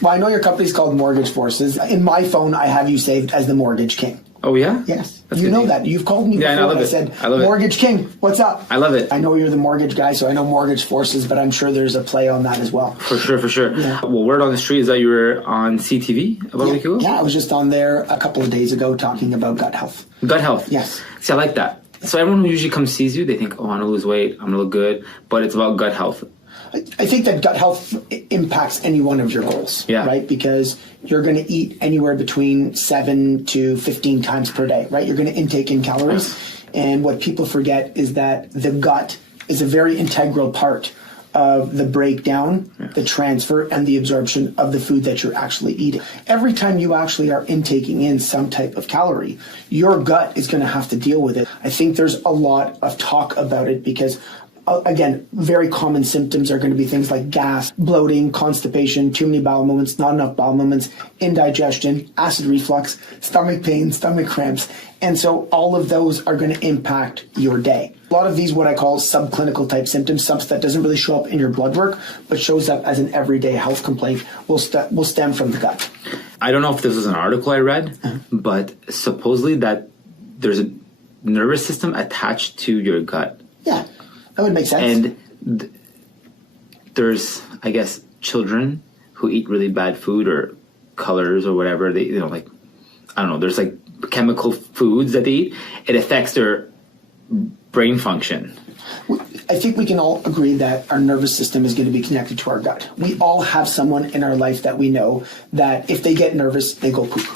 Well, I know your company's called Mortgage Forces. In my phone, I have you saved as the Mortgage King. Oh, yeah? Yes. You know that. You've called me before. Yeah, I love and it. I said, I love it. Mortgage King, what's up? I love it. I know you're the mortgage guy, so I know Mortgage Forces, but I'm sure there's a play on that as well. For sure. Yeah. Well, word on the street is that you were on CTV about a week ago? Yeah, I was just on there a couple of days ago talking about gut health. Gut health? Yes. See, I like that. So everyone who usually comes sees you, they think, oh, I want to lose weight, I'm going to look good, but it's about gut health. I think that gut health impacts any one of your goals, right? Because you're going to eat anywhere between 7 to 15 times per day, right? You're going to intake in calories. And what people forget is that the gut is a very integral part of the breakdown, the transfer, and the absorption of the food that you're actually eating. Every time you actually are intaking in some type of calorie, your gut is going to have to deal with it. I think there's a lot of talk about it because again, very common symptoms are going to be things like gas, bloating, constipation, too many bowel movements, not enough bowel movements, indigestion, acid reflux, stomach pain, stomach cramps. And so all of those are going to impact your day. A lot of these, what I call subclinical type symptoms, stuff that doesn't really show up in your blood work, but shows up as an everyday health complaint, will stem from the gut. I don't know if this was an article I read, but supposedly that there's a nervous system attached to your gut. Yeah. That would make sense. And there's, I guess, children who eat really bad food or colors or whatever. They, like, I don't know, there's like chemical foods that they eat. It affects their brain function. I think we can all agree that our nervous system is going to be connected to our gut. We all have someone in our life that we know that if they get nervous, they go poop.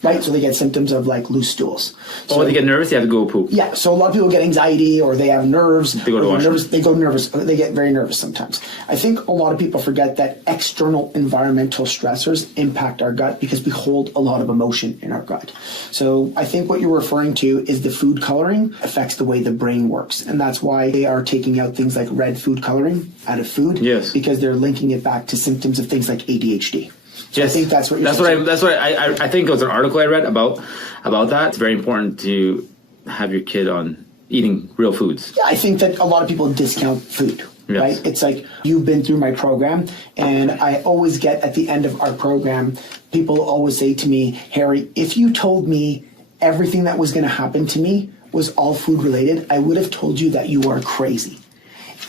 Right? So they get symptoms of like loose stools. So they get nervous, they have to go poop. Yeah. So a lot of people get anxiety or they have nerves. They go to washroom. They get very nervous sometimes. I think a lot of people forget that external environmental stressors impact our gut because we hold a lot of emotion in our gut. So I think what you're referring to is the food coloring affects the way the brain works. And that's why they are taking out things like red food coloring out of food. Yes. Because they're linking it back to symptoms of things like ADHD. So yes. I think that's what you're saying. That's what I think it was an article I read about that. It's very important to have your kid on eating real foods. Yeah, I think that a lot of people discount food, right? It's like, you've been through my program, and I always get at the end of our program, people always say to me, Harry, if you told me everything that was going to happen to me was all food related, I would have told you that you are crazy.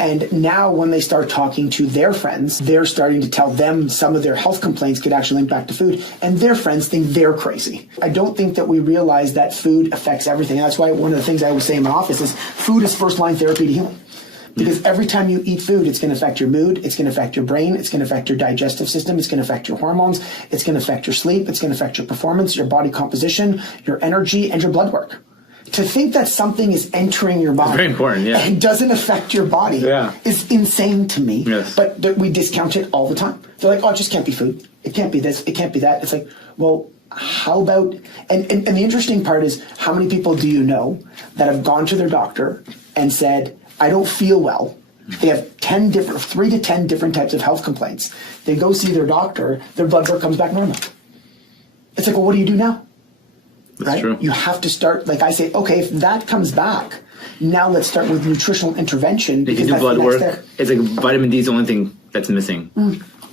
And now when they start talking to their friends, they're starting to tell them some of their health complaints could actually impact the food. And their friends think they're crazy. I don't think that we realize that food affects everything. That's why one of the things I always say in my office is food is first-line therapy to healing. Because every time you eat food, it's going to affect your mood, it's going to affect your brain, it's going to affect your digestive system, it's going to affect your hormones, it's going to affect your sleep, it's going to affect your performance, your body composition, your energy, and your blood work. To think that something is entering your body, very important, and doesn't affect your body is insane to me. Yes. But we discount it all the time. They're like, oh, it just can't be food. It can't be this. It can't be that. It's like, well, how about, and the interesting part is, how many people do you know that have gone to their doctor and said, I don't feel well. They have 3 to 10 different types of health complaints. They go see their doctor, their blood work comes back normal. It's like, well, what do you do now? That's true. You have to start, like I say, okay, if that comes back, now let's start with nutritional intervention. They can do blood work. It's like vitamin D is the only thing that's missing.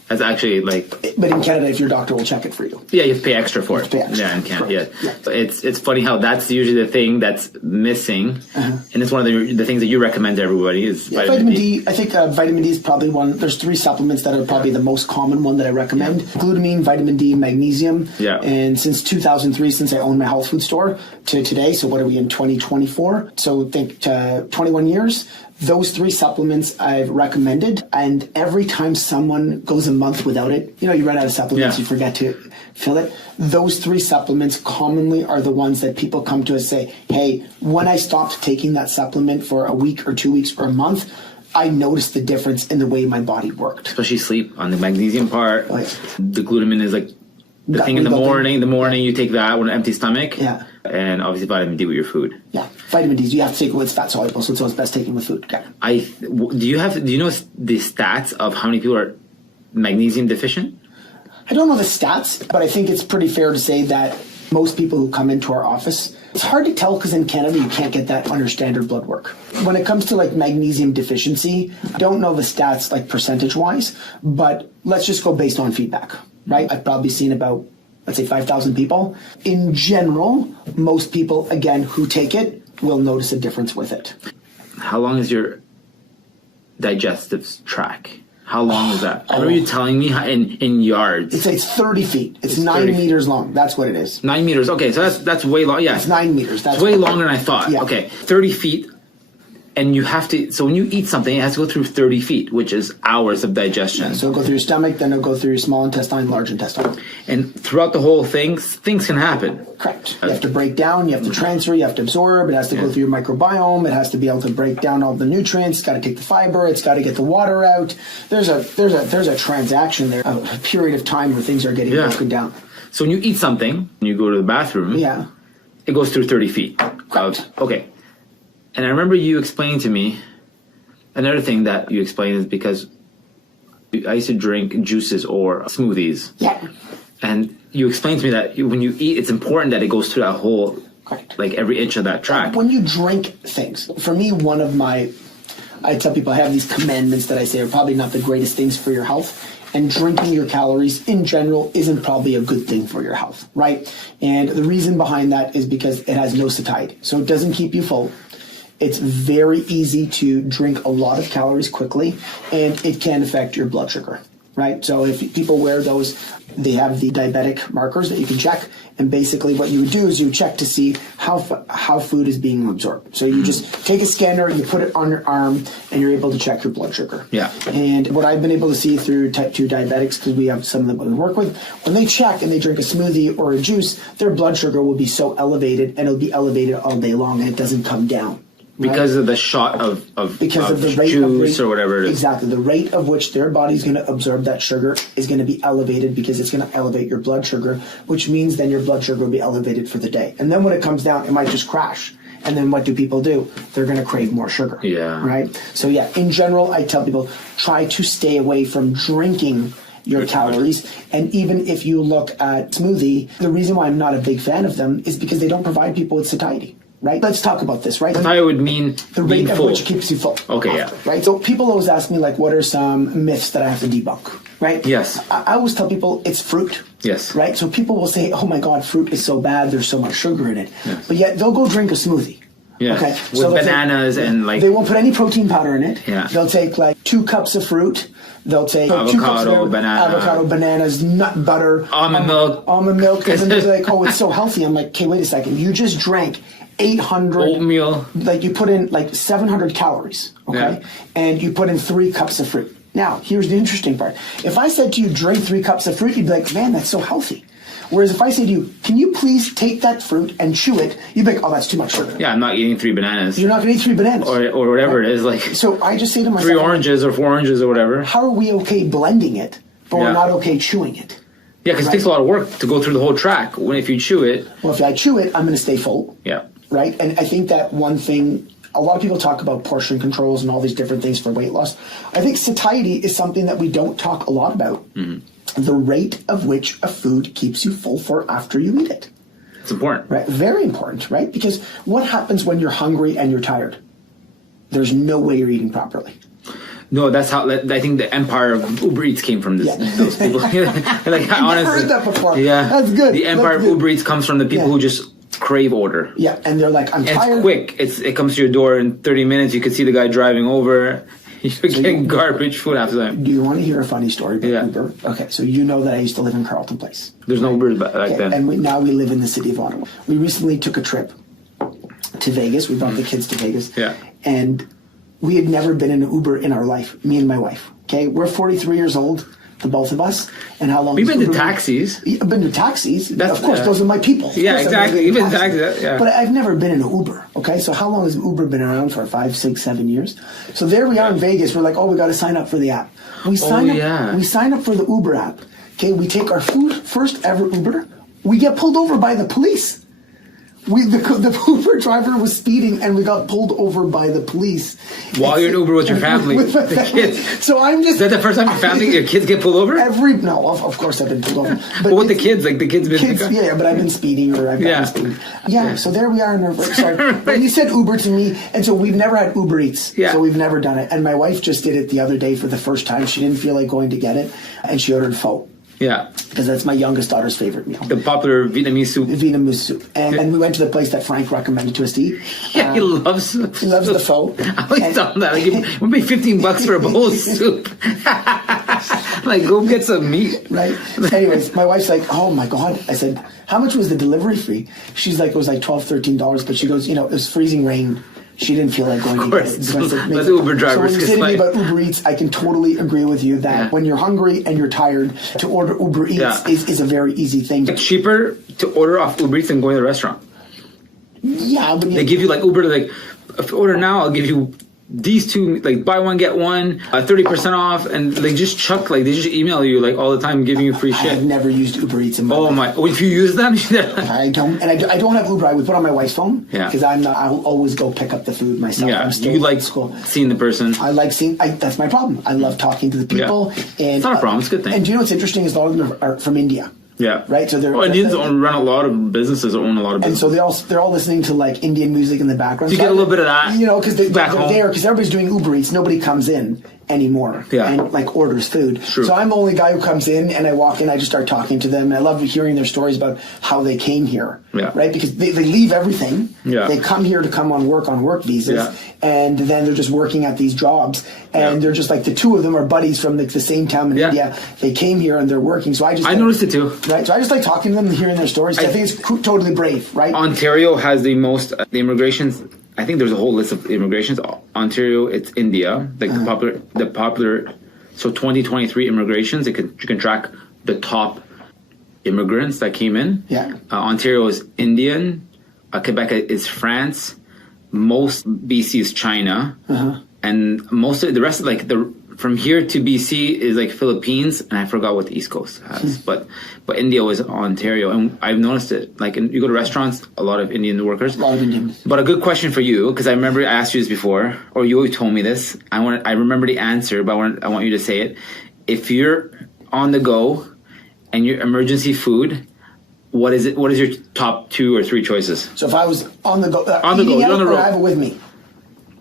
That's actually like... But in Canada, if your doctor will check it for you. Yeah, you have to pay extra for it. Yeah, in Canada, So it's funny how that's usually the thing that's missing. And it's one of the things that you recommend to everybody is vitamin D. I think vitamin D is probably one. There's 3 supplements that are probably the most common one that I recommend. Glutamine, vitamin D, magnesium. Yeah. And since 2003, since I owned my health food store, to today, so what are we in 2024? So think 21 years. Those 3 supplements I've recommended, and every time someone goes a month without it, you run out of supplements, you forget to fill it. Those 3 supplements commonly are the ones that people come to us and say, hey, when I stopped taking that supplement for a week or 2 weeks or a month, I noticed the difference in the way my body worked. Especially sleep on the magnesium part. The glutamine is like the thing in the morning. The morning you take that with an empty stomach. Yeah. And obviously vitamin D with your food. Yeah, vitamin D. You have to take it with fat soluble, so it's always best taken with food. Okay. Do you know the stats of how many people are magnesium deficient? I don't know the stats, but I think it's pretty fair to say that most people who come into our office, it's hard to tell because in Canada you can't get that under standard blood work. When it comes to like magnesium deficiency, I don't know the stats like percentage wise, but let's just go based on feedback. right? I've probably seen about, let's say, 5,000 people. In general, most people, again, who take it will notice a difference with it. How long is your digestive tract? How long is that? I remember you telling me in yards. It's 30 feet. It's 9 meters long. That's what it is. 9 meters. Okay, so that's way long. Yeah, it's 9 meters. That's way longer than I thought. Yeah. Okay, 30 feet. And you have to, so when you eat something, it has to go through 30 feet, which is hours of digestion. Yeah, so it'll go through your stomach, then it'll go through your small intestine, large intestine. And throughout the whole thing, things can happen. Correct. You have to break down, you have to transfer, you have to absorb, it has to go through your microbiome, it has to be able to break down all the nutrients, it's got to take the fiber, it's got to get the water out. There's a transaction there, a period of time where things are getting broken down. So when you eat something, when you go to the bathroom, it goes through 30 feet. Correct. Okay. And I remember you explaining to me, another thing that you explained is because I used to drink juices or smoothies. Yeah. And you explained to me that when you eat, it's important that it goes through that whole, like every inch of that tract. When you drink things, for me, I tell people I have these commandments that I say are probably not the greatest things for your health. And drinking your calories in general isn't probably a good thing for your health, right? And the reason behind that is because it has no satiety. So it doesn't keep you full. It's very easy to drink a lot of calories quickly, and it can affect your blood sugar, right? So if people wear those, they have the diabetic markers that you can check, and basically what you would do is you check to see how food is being absorbed. So you just take a scanner, you put it on your arm, and you're able to check your blood sugar. Yeah. And what I've been able to see through type 2 diabetics, because we have some of them we work with, when they check and they drink a smoothie or a juice, their blood sugar will be so elevated, and it'll be elevated all day long, and it doesn't come down. Because of the shot of the rate juice or whatever it is. Exactly. The rate of which their body's going to absorb that sugar is going to be elevated because it's going to elevate your blood sugar, which means then your blood sugar will be elevated for the day. And then when it comes down, it might just crash. And then what do people do? They're going to crave more sugar. Yeah. Right? So yeah, in general, I tell people, try to stay away from drinking your calories. And even if you look at smoothie, the reason why I'm not a big fan of them is because they don't provide people with satiety. Right? Let's talk about this, right? Satiety would mean the rate at which keeps you full. Okay, yeah. Right? So people always ask me, like, what are some myths that I have to debunk? Right? Yes. I always tell people it's fruit. Yes. Right? So people will say, oh my God, fruit is so bad, there's so much sugar in it. Yes. But yet they'll go drink a smoothie. Yeah. Okay. With bananas and like... They won't put any protein powder in it. Yeah. They'll take like 2 cups of fruit. They'll take avocado, bananas, nut butter, almond milk. And then they're like, oh, it's so healthy. I'm like, okay, wait a second. You just drank 800 oatmeal. Like you put in like 700 calories, okay? Yeah. And you put in 3 cups of fruit. Now, here's the interesting part. If I said to you, drink 3 cups of fruit, you'd be like, man, that's so healthy. Whereas if I say to you, can you please take that fruit and chew it, you'd be like, oh, that's too much sugar. Yeah, I'm not eating 3 bananas. You're not going to eat 3 bananas. Or whatever it is. Like. So I just say to myself, 3 oranges or 4 oranges or whatever. How are we okay blending it, but we're not okay chewing it? Yeah, because it takes a lot of work to go through the whole tract. When if you chew it... Well, if I chew it, I'm going to stay full. Yeah. Right? And I think that one thing, a lot of people talk about portion controls and all these different things for weight loss. I think satiety is something that we don't talk a lot about. Mm-hmm. The rate of which a food keeps you full for after you eat it. It's important. Right? Very important, right? Because what happens when you're hungry and you're tired? There's no way you're eating properly. No, that's how. I think the empire of Uber Eats came from this. Yeah. Those people. Like, honestly, heard that before. Yeah, that's good. The empire of Uber Eats comes from the people who just crave order. Yeah, and they're like, I'm tired. It's quick. It comes to your door in 30 minutes. You can see the guy driving over. You're getting garbage food after that. Do you want to hear a funny story about Uber? Okay, so you know that I used to live in Carleton Place. There's no Uber back then. And now we live in the city of Ottawa. We recently took a trip to Vegas. We brought the kids to Vegas. Yeah. And we had never been in an Uber in our life, me and my wife. Okay, we're 43 years old, the both of us. And how long? We've been to taxis. I've been to taxis. Of course, those are my people. Yeah, exactly. Even taxis. Yeah. But I've never been in an Uber. Okay, so how long has Uber been around for? 5, 6, 7 years. So there we are in Vegas. We're like, oh, we got to sign up for the app. We sign up. We sign up for the Uber app. Okay, we take our first ever Uber. We get pulled over by the police. The Uber driver was speeding, and we got pulled over by the police. While you're in Uber with your family, with the kids. So I'm just. Is that the first time your kids get pulled over? No, of course I've been pulled over. But with the kids, like the kids been. Yeah, but I've been speeding or I've been speeding. Yeah, so there we are in our. Sorry, and you said Uber to me, and so we've never had Uber Eats. Yeah. So we've never done it, and my wife just did it the other day for the first time. She didn't feel like going to get it, and she ordered pho. Yeah. Because that's my youngest daughter's favorite meal. The popular Vietnamese soup. Vietnamese soup. And we went to the place that Frank recommended to us to eat. Yeah, he loves the pho. I always tell him that. Like, we'll pay $15 for a bowl of soup. Like, go get some meat. Right. Anyways, my wife's like, oh my God. I said, how much was the delivery fee? She's like, it was like $12, $13. But she goes, it was freezing rain. She didn't feel like going to get it. So the Uber drivers. So when you say to me about Uber Eats, I can totally agree with you that when you're hungry and you're tired, to order Uber Eats is a very easy thing. It's cheaper to order off Uber Eats than going to the restaurant. Yeah. But they give you like Uber, like, if you order now, I'll give you these two, like buy one, get one, 30% off. And they just they just email you like all the time, giving you free shit. I've never used Uber Eats in my life. If you use them? I don't. And I don't have Uber. I would put on my wife's phone. Yeah. Because I'll always go pick up the food myself. Yeah. I'm still You like school. seeing the person. I like seeing, that's my problem. I love talking to the people. Yeah. And, it's not a problem. It's a good thing. And do you know what's interesting is a lot of them are from India. Yeah. Right. So Indians run a lot of businesses, or own a lot of businesses. And so they're all listening to like Indian music in the background. So you get a little bit of that. Because they're there because everybody's doing Uber Eats. Nobody comes in anymore and like orders food. True. So I'm the only guy who comes in, and I walk in, I just start talking to them, and I love hearing their stories about how they came here. Yeah. Right. Because they leave everything. Yeah. They come here to come on work visas. Yeah. And then they're just working at these jobs, and they're just like, the two of them are buddies from the same town in India. They came here and they're working. So I noticed it too. Right. So I just like talking to them and hearing their stories. I think it's totally brave. Right. Ontario has the most the immigrations. I think there's a whole list of immigrations. Ontario, it's India, like the popular. So 2023 immigrations. You can track the top immigrants that came in. Yeah. Ontario is Indian. Quebec is France. Most BC is China, and most of the rest, from here to BC is like Philippines, and I forgot what the East Coast has, but India was Ontario, and I've noticed it. Like, you go to restaurants, a lot of Indian workers. A lot of Indian. But a good question for you, because I remember I asked you this before, or you told me this. I remember the answer, but I want you to say it. If you're on the go and you're emergency food, what is it? What is your top 2 or 3 choices? So if I was on the go, you're on the road. I have it with me.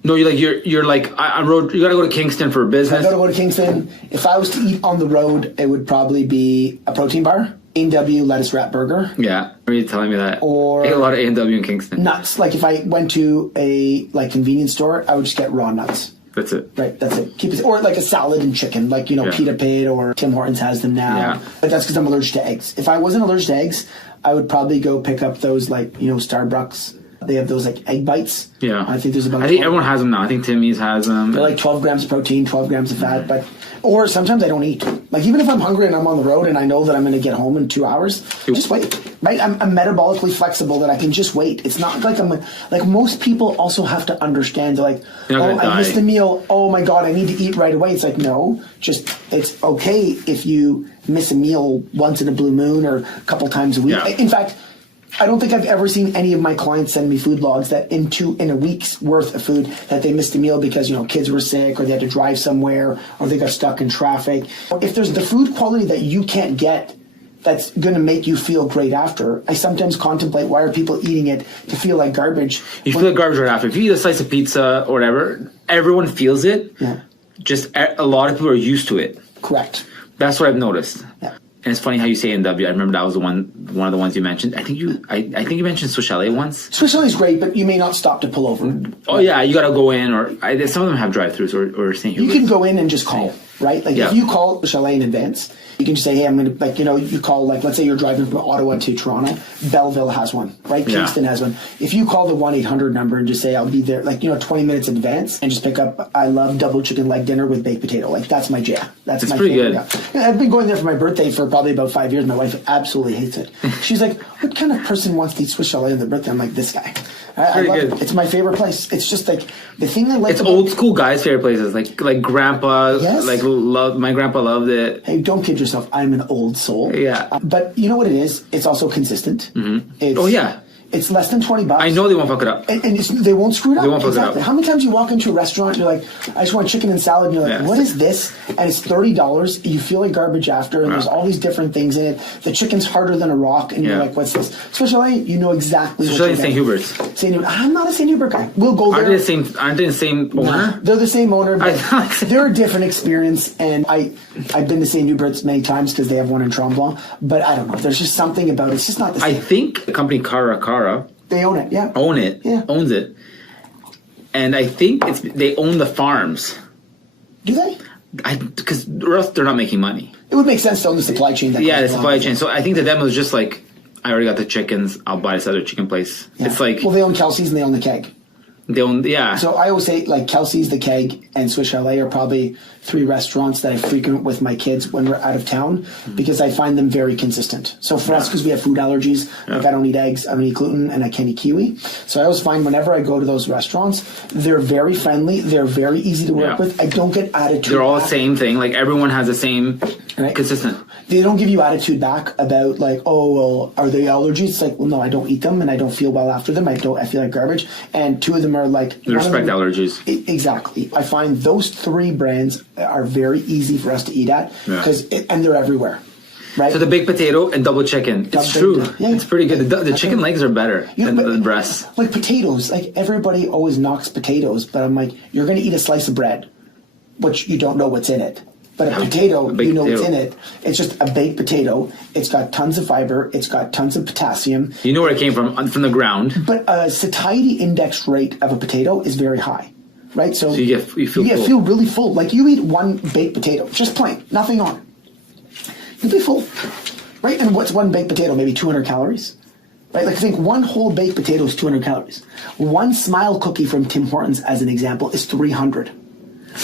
No, you're like I rode. You got to go to Kingston for business. I got to go to Kingston. If I was to eat on the road, it would probably be a protein bar, A&W lettuce wrap burger. Yeah, are you telling me that? Or I ate a lot of A&W in Kingston. Nuts. Like if I went to a convenience store, I would just get raw nuts. That's it. Right, that's it. Keep it, or like a salad and chicken, like Pita Pit or Tim Hortons has them now. Yeah. But that's because I'm allergic to eggs. If I wasn't allergic to eggs, I would probably go pick up those Starbucks. They have those like egg bites. Yeah. I think there's about. I think everyone has them now. I think Timmy's has them. They're like 12 grams of protein, 12 grams of fat, or sometimes I don't eat. Like even if I'm hungry and I'm on the road and I know that I'm going to get home in 2 hours, just wait. Right? I'm metabolically flexible that I can just wait. It's not like like most people also have to understand. They're like, I missed a meal. Oh my God, I need to eat right away. It's like, no, it's okay if you miss a meal once in a blue moon or a couple times a week. Yeah. In fact, I don't think I've ever seen any of my clients send me food logs that in a week's worth of food that they missed a meal because kids were sick or they had to drive somewhere or they got stuck in traffic. If there's the food quality that you can't get that's going to make you feel great after, I sometimes contemplate, why are people eating it to feel like garbage? You feel like garbage right after. If you eat a slice of pizza or whatever, everyone feels it. Yeah. Just a lot of people are used to it. Correct. That's what I've noticed. Yeah. And it's funny how you say A&W. I remember that was one of the ones you mentioned. I think you mentioned Swiss Chalet once. Swiss Chalet is great, but you may not stop to pull over. Oh yeah, you got to go in, or some of them have drive-throughs or St. You can go in and just call, right? Like if you call Chalet in advance, you can just say, hey, I'm going to, you call, let's say you're driving from Ottawa to Toronto, Belleville has one, right? Kingston has one. If you call the 1-800 number and just say, I'll be there, 20 minutes in advance, and just pick up, I love double chicken leg dinner with baked potato. Like, that's my jam. That's my pretty favorite. good. Yeah. I've been going there for my birthday for probably about 5 years. My wife absolutely hates it. She's like, what kind of person wants to eat Swiss Chalet on their birthday? I'm like, this guy. I love it. It's my favorite place. It's just like the thing I like. It's old school guys' favorite places, like grandpa. Yes. My grandpa loved it. Hey, don't kid yourself. I'm an old soul. Yeah. But you know what it is? It's also consistent. Mm-hmm. It's less than $20. I know they won't fuck it up. And they won't screw it up. They won't fuck exactly. it up. How many times you walk into a restaurant and you're like, I just want chicken and salad, and you're like, what is this? And it's $30. You feel like garbage after, and there's all these different things in it. The chicken's harder than a rock, and you're like, what's this? Especially, you know exactly what you're St. Hubert's. I'm not a St. Hubert guy. We'll go there. Aren't they the same owner? No, they're the same owner, but they're a different experience. And I've been to St. Hubert's many times because they have one in Tremblant. But I don't know. There's just something about it. It's just not the same. I think the company Cara they own it, yeah. Owns it. And I think they own the farms. Do they? Because or else they're not making money. It would make sense to own the supply chain. The supply chain. So I think to them it was just like, I already got the chickens, I'll buy this other chicken place. Yeah. It's like... Well, they own Kelsey's and they own the Keg. They own, yeah. So I always say, like, Kelsey's, the Keg, and Swiss Chalet are probably 3 restaurants that I frequent with my kids when we're out of town because I find them very consistent. So for us, because we have food allergies, like I don't eat eggs, I don't eat gluten, and I can't eat kiwi. So I always find whenever I go to those restaurants, they're very friendly, they're very easy to work with. I don't get attitude. They're all the same thing. Like everyone has the same consistent. They don't give you attitude back about like, oh, well, are they allergies? It's like, well, no, I don't eat them and I don't feel well after them. I feel like garbage. And 2 of them are like... They respect allergies. Exactly. I find those 3 brands are very easy for us to eat at and they're everywhere. Right? So the baked potato and double chicken. It's true. Yeah. It's pretty good. The chicken legs are better than the breasts. Like potatoes. Like everybody always knocks potatoes, but I'm like, you're going to eat a slice of bread, which you don't know what's in it. But a potato, you know what's in it. It's just a baked potato. It's got tons of fiber. It's got tons of potassium. You know where it came from the ground. But a satiety index rate of a potato is very high, right? So you feel really full. Like you eat 1 baked potato, just plain, nothing on it. You'll be full, right? And what's 1 baked potato? Maybe 200 calories, right? Like I think 1 whole baked potato is 200 calories. 1 Smile cookie from Tim Hortons, as an example, is 300.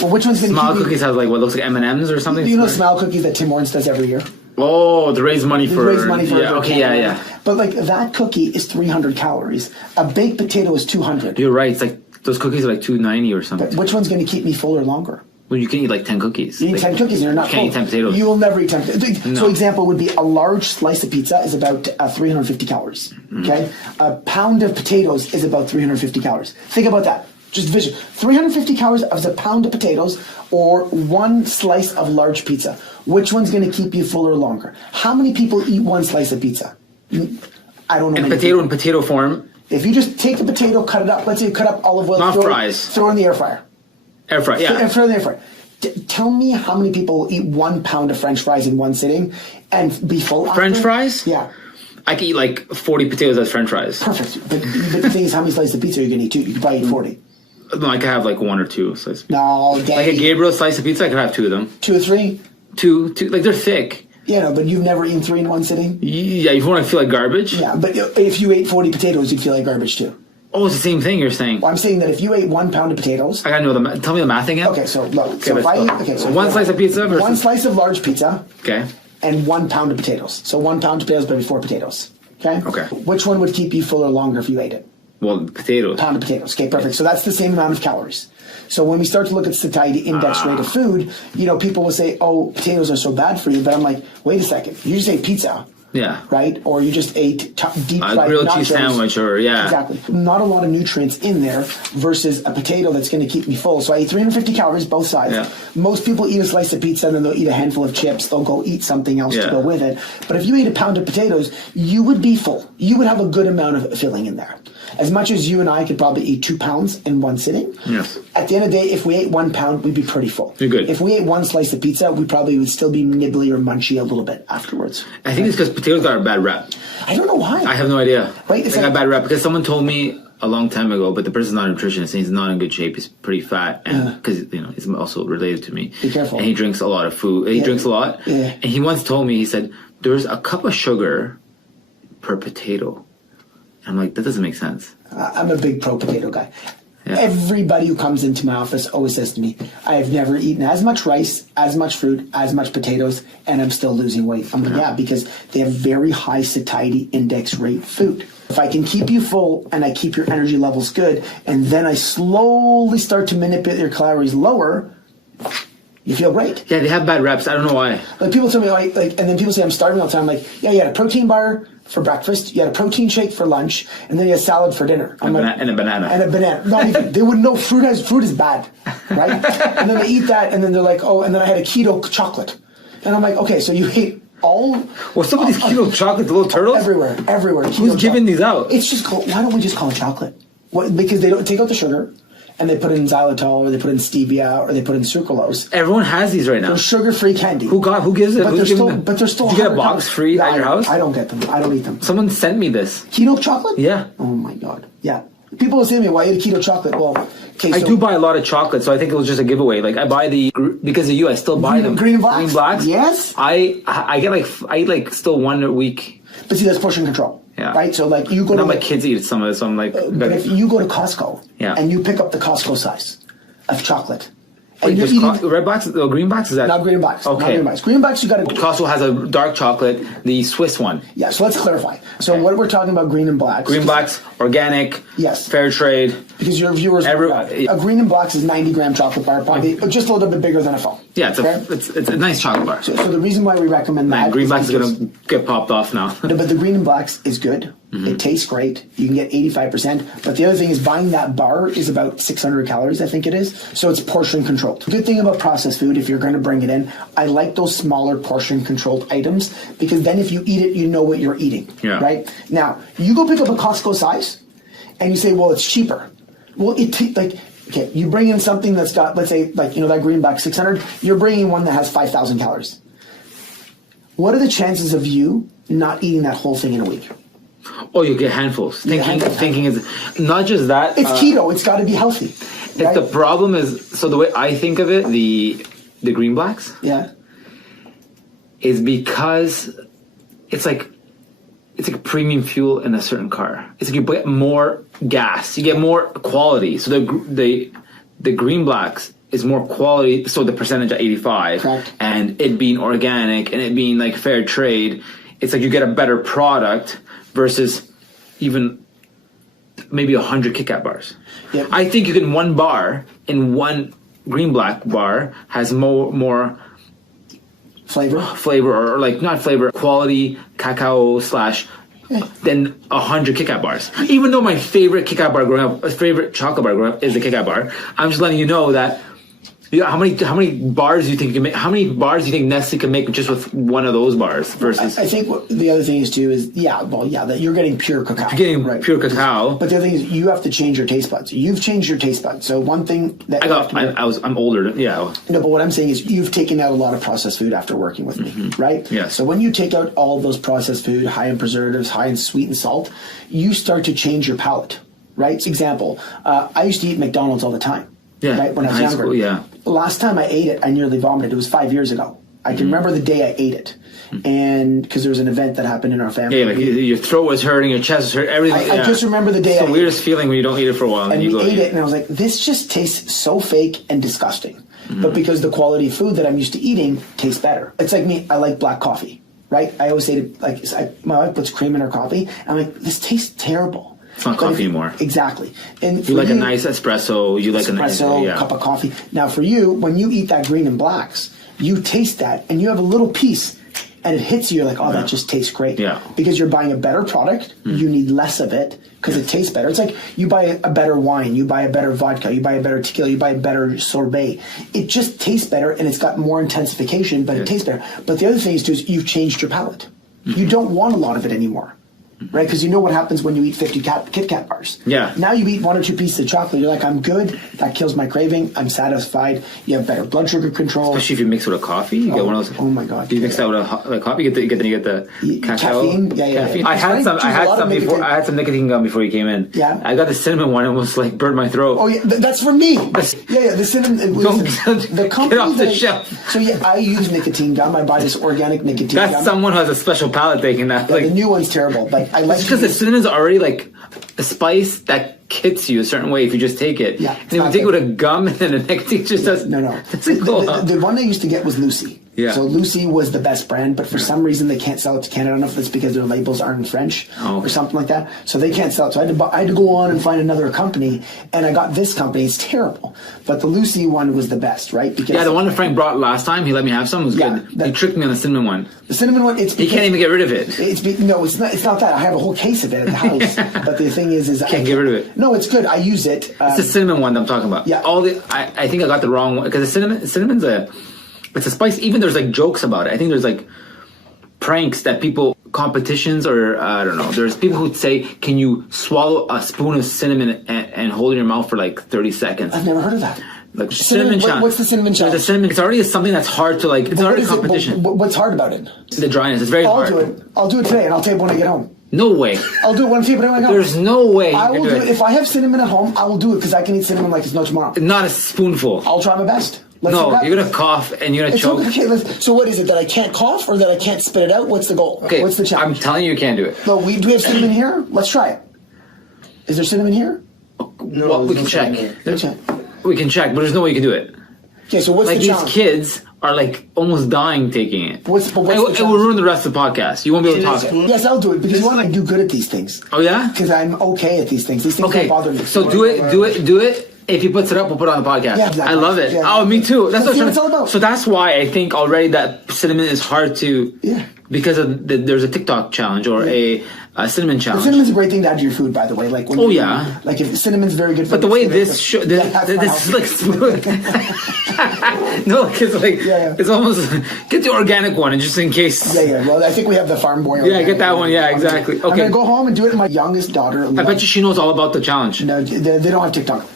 Well, which one's going to Smile cookies have like what looks like M&Ms or something? Do you know Smile cookies that Tim Hortons does every year? Oh, to raise money for... Yeah. But like that cookie is 300 calories. A baked potato is 200. You're right. It's like those cookies are like 290 or something. But which one's going to keep me fuller longer? Well, you can eat like 10 cookies. You eat 10 cookies and you're not full. You can't eat 10 potatoes. You will never eat 10 potatoes. No. So example would be a large slice of pizza is about 350 calories. Okay? A pound of potatoes is about 350 calories. Think about that. Just vision. 350 calories of a pound of potatoes or 1 slice of large pizza. Which one's going to keep you fuller longer? How many people eat 1 slice of pizza? I don't know. In potato form. If you just take the potato, cut it up. Let's say you cut up olive oil. Not fries. Throw it in the air fryer. Air fryer, yeah. Throw it in the air fryer. Tell me how many people will eat 1 pound of French fries in 1 sitting and be full after? French fries? Yeah. I could eat like 40 potatoes as French fries. Perfect. But the thing is, how many slices of pizza are you going to eat too? You could probably eat 40. No, I could have like 1 or 2 slices. No, Daddy. Like a Gabriel slice of pizza, I could have 2 of them. 2 or 3? 2, like they're thick. Yeah, no, but you've never eaten 3 in 1 sitting? Yeah, you want to feel like garbage? Yeah, but if you ate 40 potatoes, you'd feel like garbage too. Oh, it's the same thing you're saying. Well, I'm saying that if you ate 1 pound of potatoes... I gotta know tell me the math again. Okay, so look. So if I eat... So 1 slice of pizza versus... 1 slice of large pizza. Okay. And 1 pound of potatoes. So 1 pound of potatoes, maybe 4 potatoes. Okay? Okay. Which one would keep you fuller longer if you ate it? Well, potatoes. Pound of potatoes. Okay, perfect. So that's the same amount of calories. So when we start to look at satiety index rate of food, people will say, oh, potatoes are so bad for you. But I'm like, wait a second. You just ate pizza. Yeah. Right? Or you just ate deep fried grilled nachos. cheese sandwich or, yeah. Exactly. Not a lot of nutrients in there versus a potato that's going to keep me full. So I eat 350 calories, both sides. Yeah. Most people eat a slice of pizza and then they'll eat a handful of chips. They'll go eat something else to go with it. But if you ate a pound of potatoes, you would be full. You would have a good amount of filling in there. As much as you and I could probably eat 2 pounds in 1 sitting, yes. At the end of the day, if we ate 1 pound, we'd be pretty full. You're good. If we ate 1 slice of pizza, we probably would still be nibbly or munchy a little bit afterwards. I think it's because potatoes got a bad rep. I don't know why. I have no idea. Right? They got a bad rep because someone told me a long time ago, but the person's not a nutritionist and he's not in good shape. He's pretty fat and because he's also related to me. Be careful. And he drinks a lot of food. He drinks a lot. Yeah. And he once told me, he said, there's a cup of sugar per potato. I'm like, that doesn't make sense. I'm a big pro potato guy. Yeah. Everybody who comes into my office always says to me, I have never eaten as much rice, as much fruit, as much potatoes, and I'm still losing weight. I'm like, yeah, because they have very high satiety index rate food. If I can keep you full and I keep your energy levels good, and then I slowly start to manipulate your calories lower, You feel great. Yeah, they have bad reps. I don't know why. Like people tell me, like, and then people say I'm starving all the time. I'm like, yeah, you had a protein bar for breakfast, you had a protein shake for lunch, and then you had salad for dinner. And a banana. And a banana. Not even. They wouldn't know fruit is bad, right? And then they eat that, and then they're like, oh, and then I had a keto chocolate, and I'm like, okay, so you ate all. Well, some of these keto chocolates, the little turtles. Everywhere. Who's giving these out? It's just called. Why don't we just call it chocolate? Because they don't take out the sugar. And they put in xylitol, or they put in stevia, or they put in sucralose. Everyone has these right now. They're sugar-free candy. Who gives it? But they're still. Did you get a box free at your house? I don't get them. I don't eat them. Someone sent me this. Keto chocolate? Yeah. Oh my god. Yeah. People will say to me, "Why eat keto chocolate?" Well, okay. I do buy a lot of chocolate, so I think it was just a giveaway. Like I buy because of you, I still buy them. Green and blacks. Green blacks. Yes. I eat like still one a week. But see, that's portion control. Yeah. Right. So like you go. Now my kids eat some of this, so I'm like. But if you go to Costco, yeah. and you pick up the Costco size of chocolate. Wait, there's red box, the green box is that? Not green box. Okay. Not green box. Green box, you got to. Costco has a dark chocolate, the Swiss one. Yeah. So let's clarify. So what we're talking about, green and blacks. Green blacks, organic. Yes. Fair trade. Because your viewers. A green and blacks is 90-gram chocolate bar, probably just a little bit bigger than a phone. Yeah, it's a nice chocolate bar. So the reason why we recommend that. Green blacks is gonna get popped off now. No, but the green and blacks is good. Mm-hmm. It tastes great. You can get 85%. But the other thing is buying that bar is about 600 calories, I think it is. So it's portion controlled. The good thing about processed food, if you're going to bring it in, I like those smaller portion controlled items because then if you eat it, you know what you're eating. Yeah. Right? Now, you go pick up a Costco size and you say, well, it's cheaper. Well, okay, you bring in something that's got, let's say, like, that greenback 600, you're bringing one that has 5,000 calories. What are the chances of you not eating that whole thing in a week? Oh, you get handfuls. Thinking is not just that. It's keto. It's got to be healthy. Right? The problem is, so the way I think of it, the green blacks, is because it's like premium fuel in a certain car. It's like you get more gas, you get more quality. So the green blacks is more quality. So the percentage at 85, correct, and it being organic and it being like fair trade, it's like you get a better product versus even maybe 100 Kit Kat bars. Yep. I think you can one bar in one green black bar has more flavor or like not flavor, quality cacao / than 100 Kit Kat bars. Even though my favorite Kit Kat bar growing up, favorite chocolate bar growing up is the Kit Kat bar, I'm just letting you know that. How many bars do you think you can make? How many bars do you think Nestle can make just with one of those bars versus? I think the other thing is too is that you're getting pure cacao. You're getting pure cacao. But the other thing is you have to change your taste buds. You've changed your taste buds. So one thing that I'm older. Yeah. No, but what I'm saying is you've taken out a lot of processed food after working with me, right? Yes. So when you take out all of those processed food, high in preservatives, high in sweet and salt, you start to change your palate, right? Example, I used to eat McDonald's all the time. Yeah, right, when I was high younger. School, yeah. Last time I ate it, I nearly vomited. It was 5 years ago. I can remember the day I ate it, and because there was an event that happened in our family. Yeah, like your throat was hurting, your chest was hurting, everything. I just remember the day. It's the weirdest feeling when you don't eat it for a while, and you we go ate it, and I was like, "This just tastes so fake and disgusting." But because the quality of food that I'm used to eating tastes better. It's like me. I like black coffee, right? I always say my wife puts cream in her coffee. I'm like, this tastes terrible. It's not coffee anymore. Exactly. And you like a nice espresso. You like a nice cup of coffee. Now, for you, when you eat that green and blacks, you taste that, and you have a little piece, and it hits you. You're like, oh, that just tastes great. Yeah. Because you're buying a better product. You need less of it because it tastes better. It's like you buy a better wine, you buy a better vodka, you buy a better tequila, you buy a better sorbet. It just tastes better, and it's got more intensification, but it tastes better. But the other thing is, too, is you've changed your palate. You don't want a lot of it anymore. Right, because you know what happens when you eat 50 Kit Kat bars. Yeah. Now you eat 1 or 2 pieces of chocolate. You're like, I'm good. That kills my craving. I'm satisfied. You have better blood sugar control. Especially if you mix it with a coffee, you get one of those. Oh my god! Do you mix that with a coffee? You get the cacao. Caffeine. Yeah. Caffeine. I had some before. I had some nicotine gum before you came in. Yeah. I got the cinnamon one. It almost like burned my throat. Oh yeah, that's for me. The cinnamon. The company get off the shelf. So I use nicotine gum. I buy this organic nicotine gum. That's someone who has a special palate taking that. Yeah, the new one's terrible, but I like because the cinnamon is already like a spice that hits you a certain way if you just take it. Yeah, and if you take it with a gum and then a nicotine just does. No. The one I used to get was Lucy. Yeah. So Lucy was the best brand, but for some reason they can't sell it to Canada. I don't know if it's because their labels aren't in French or something like that. So they can't sell it. So I had to go on and find another company, and I got this company. It's terrible. But the Lucy one was the best, right? Because the one that Frank brought last time, he let me have some, was good. He tricked me on the cinnamon one. The cinnamon one, he can't even get rid of it. No, it's not that. I have a whole case of it at the house. But the thing is I can't get rid of it. No, it's good. I use it. It's the cinnamon one that I'm talking about. Yeah. I think I got the wrong one, because cinnamon's it's a spice. Even there's like jokes about it. I think there's like pranks that people, competitions, or I don't know. There's people who say, can you swallow a spoon of cinnamon and hold it in your mouth for like 30 seconds? I've never heard of that. Like cinnamon challenge. What's the cinnamon challenge? The cinnamon, it's already something that's hard to like. It's already a competition. What's hard about it? The dryness. It's very hard. I'll do it today, and I'll tape when I get home. No way. I'll do it when I tape when I get home. There's no way. I will do it. If I have cinnamon at home, I will do it because I can eat cinnamon like it's no tomorrow. Not a spoonful. I'll try my best. No, you're gonna cough and you're gonna choke. Okay, so what is it, that I can't cough or that I can't spit it out? What's the goal? Okay, what's the challenge? I'm telling you can't do it. No, do we have cinnamon here? Let's try it. Is there cinnamon here? No, well, we can check. We can check, but there's no way you can do it. Okay, so what's the challenge? These kids are like almost dying taking it. What's the challenge? It will ruin the rest of the podcast. You won't be able to talk. Yes, I'll do it because you want to do good at these things. Oh yeah? Because I'm okay at these things. These things don't bother me. So do it. If he puts it up, we'll put it on the podcast. Yeah, exactly. I love it. Yeah. Oh, me too. That's what it's all about. So that's why I think already that cinnamon is hard to. Yeah. Because there's a TikTok challenge or a cinnamon challenge. Cinnamon's a great thing to add to your food, by the way. Like when like if cinnamon's very good for. But the way this is like smooth. No, it's like it's almost get the organic one, and just in case. Yeah. Well, I think we have the farm boy. Yeah, get that one. Yeah, exactly. Okay. I'm gonna go home and do it. My youngest daughter. I bet you she knows all about the challenge. No, they don't have TikTok.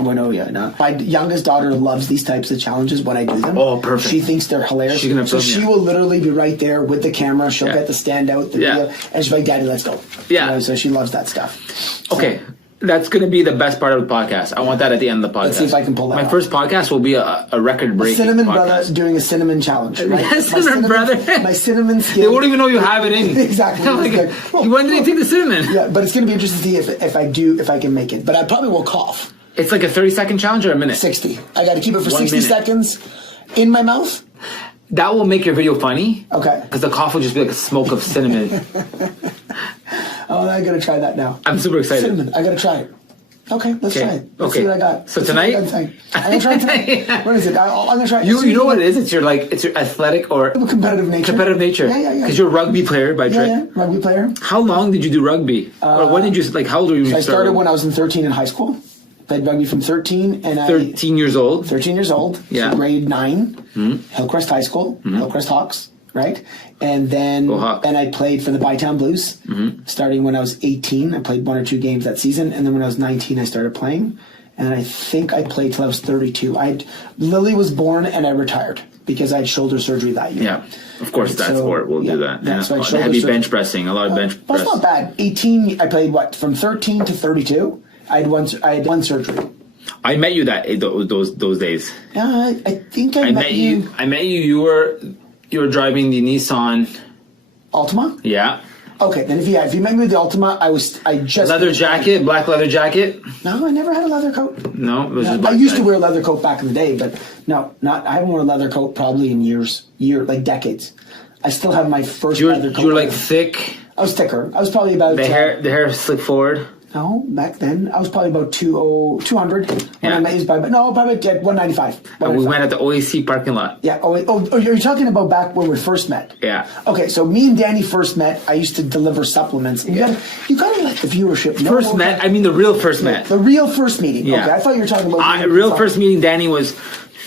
Oh, no, yeah, no. My youngest daughter loves these types of challenges when I do them. Oh, perfect. She thinks they're hilarious. So she will literally be right there with the camera. She'll get the stand out, the video, and she's like, Daddy, let's go. Yeah. You know, so she loves that stuff. So, okay. That's going to be the best part of the podcast. I want that at the end of the podcast. Let's see if I can pull that My off. first podcast will be a record-breaking Cinnamon podcast. brother doing a cinnamon challenge. Right? Cinnamon brother. My cinnamon skin. They won't even know you have it in. Exactly. When did they take the cinnamon? Yeah, but it's going to be interesting to see if I can make it. But I probably will cough. It's like a 30-second challenge or a minute? 60. I got to keep it for 1 60 minute. seconds in my mouth. That will make your video funny. Okay. Because the cough will just be like a smoke of cinnamon. Oh, I got to try that now. I'm super excited. Cinnamon. I got to try it. Okay, let's try it. Let's see what I got. So tonight? I'm going to try it tonight. What is it? I'm going to try it. You know what it is? It's your athletic or... competitive nature. Competitive nature. Yeah. Because you're a rugby player by trade. Yeah, rugby player. How long did you do rugby? Or when did you... how old were you when you I started when I was in 13 in high school. Played rugby from 13 and 13 years old. 13 years old. Yeah. So grade 9. Hillcrest High School. Hillcrest Hawks. Right? And then I played for the Bytown Blues. Starting when I was 18. I played 1 or 2 games that season. And then when I was 19, I started playing. And I think I played till I was 32. Lily was born and I retired because I had shoulder surgery that year. Yeah. Of course, that sport will do that. That's why heavy bench pressing. A lot of bench press. That's not bad. 18, I played from 13 to 32. I had one surgery. I met you those days. I think I met you. I met you. You were driving the Nissan Altima? Yeah. Okay, then if you met me with the Altima, I just leather jacket, black leather jacket. No, I never had a leather coat. No, it was just I used to wear a leather coat back in the day, but no, I haven't worn a leather coat probably in like decades. I still have my first leather coat. You were like thick. I was thicker. I was probably about the hair slicked forward. No, back then I was probably about 200 when I met you. Probably 195. And we went at the OAC parking lot. Yeah. Oh, you're talking about back when we first met. Yeah. Okay, so me and Danny first met. I used to deliver supplements. You gotta let the viewership know. First met. I mean the real first met. The real first meeting. Yeah. Okay, I thought you were talking about real first meeting. Danny was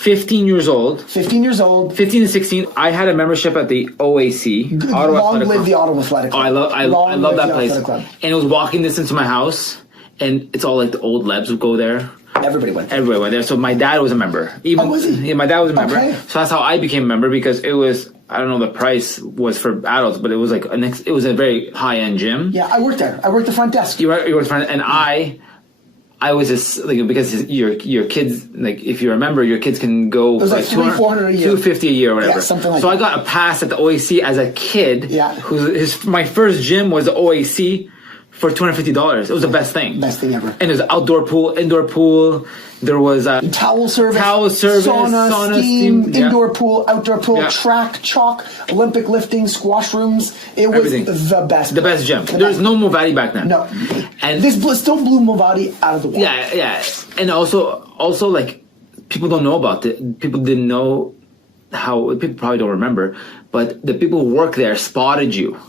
15 years old. 15 years old. 15 to 16. I had a membership at the OAC. Long live the Ottawa Athletic Club. I love that place. And it was walking distance to my house. And it's all like the old lebs would go there. Everybody went there. So my dad was a member. Was he? Yeah, my dad was a member. Okay. So that's how I became a member because it was, I don't know, the price was for adults, but it was like it was a very high-end gym. Yeah, I worked there. I worked the front desk. You worked front, and I was just like, because your kids, like if you remember, your kids can go it was like $400 a year, $250 a year or whatever. Yeah, something like so that. I got a pass at the OAC as a kid. Yeah. My first gym was the OAC. for $250. It was the best thing. Best thing ever. And there's outdoor pool, indoor pool. There was a towel service, sauna, steam, yeah. indoor pool, outdoor pool, Yeah. track, chalk, Olympic lifting, squash rooms. It was Everything. the best. The best gym. There was no Movati back then. No. And this still blew Movati out of the water. yeah. And also like people don't know about it. People didn't know how. People probably don't remember, but the people who work there spotted you.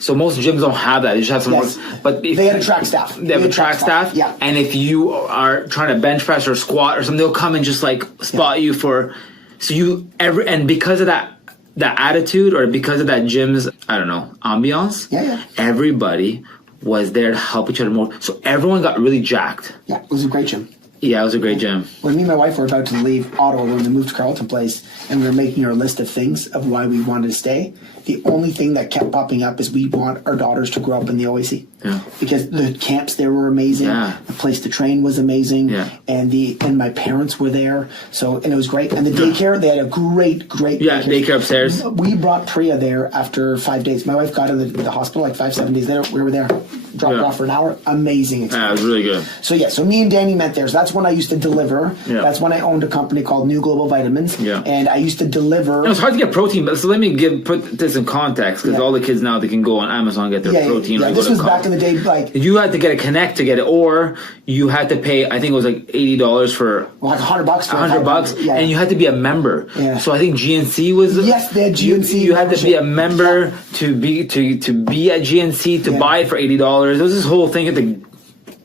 So most gyms don't have that. They just have someone. Yes. But if They had a track staff. They have a track staff. Yeah. And if you are trying to bench press or squat or something, they'll come and just like spot you for. So and because of that attitude or because of that gym's ambiance. Yeah. Everybody was there to help each other more. So everyone got really jacked. Yeah, it was a great gym. Yeah, it was a great gym. When me and my wife were about to leave Ottawa when we moved to Carleton Place and we were making our list of things of why we wanted to stay, the only thing that kept popping up is we want our daughters to grow up in the OAC. Yeah. Because the camps there were amazing. Yeah. The place to train was amazing. Yeah. And my parents were there. And it was great. And the daycare, they had a great daycare upstairs. We brought Priya there after 5 days. My wife got in the hospital like 5-7 days later. We were there. Dropped her off for an hour. Amazing experience. Yeah, it was really good. So me and Danny met there. So that's when I used to deliver. Yeah. That's when I owned a company called New Global Vitamins. Yeah. And I used to deliver. It was hard to get protein, but so let me put this in context because all the kids now they can go on Amazon and get their protein. Yeah, or this go to was back in the day, like you had to get a Connect to get it, or you had to pay. I think it was like $80 for like $100. $100, yeah. and you had to be a member. Yeah. So I think GNC was. Yes, they had GNC. You had to be a member to be at GNC to buy it for $80. There was this whole thing at the.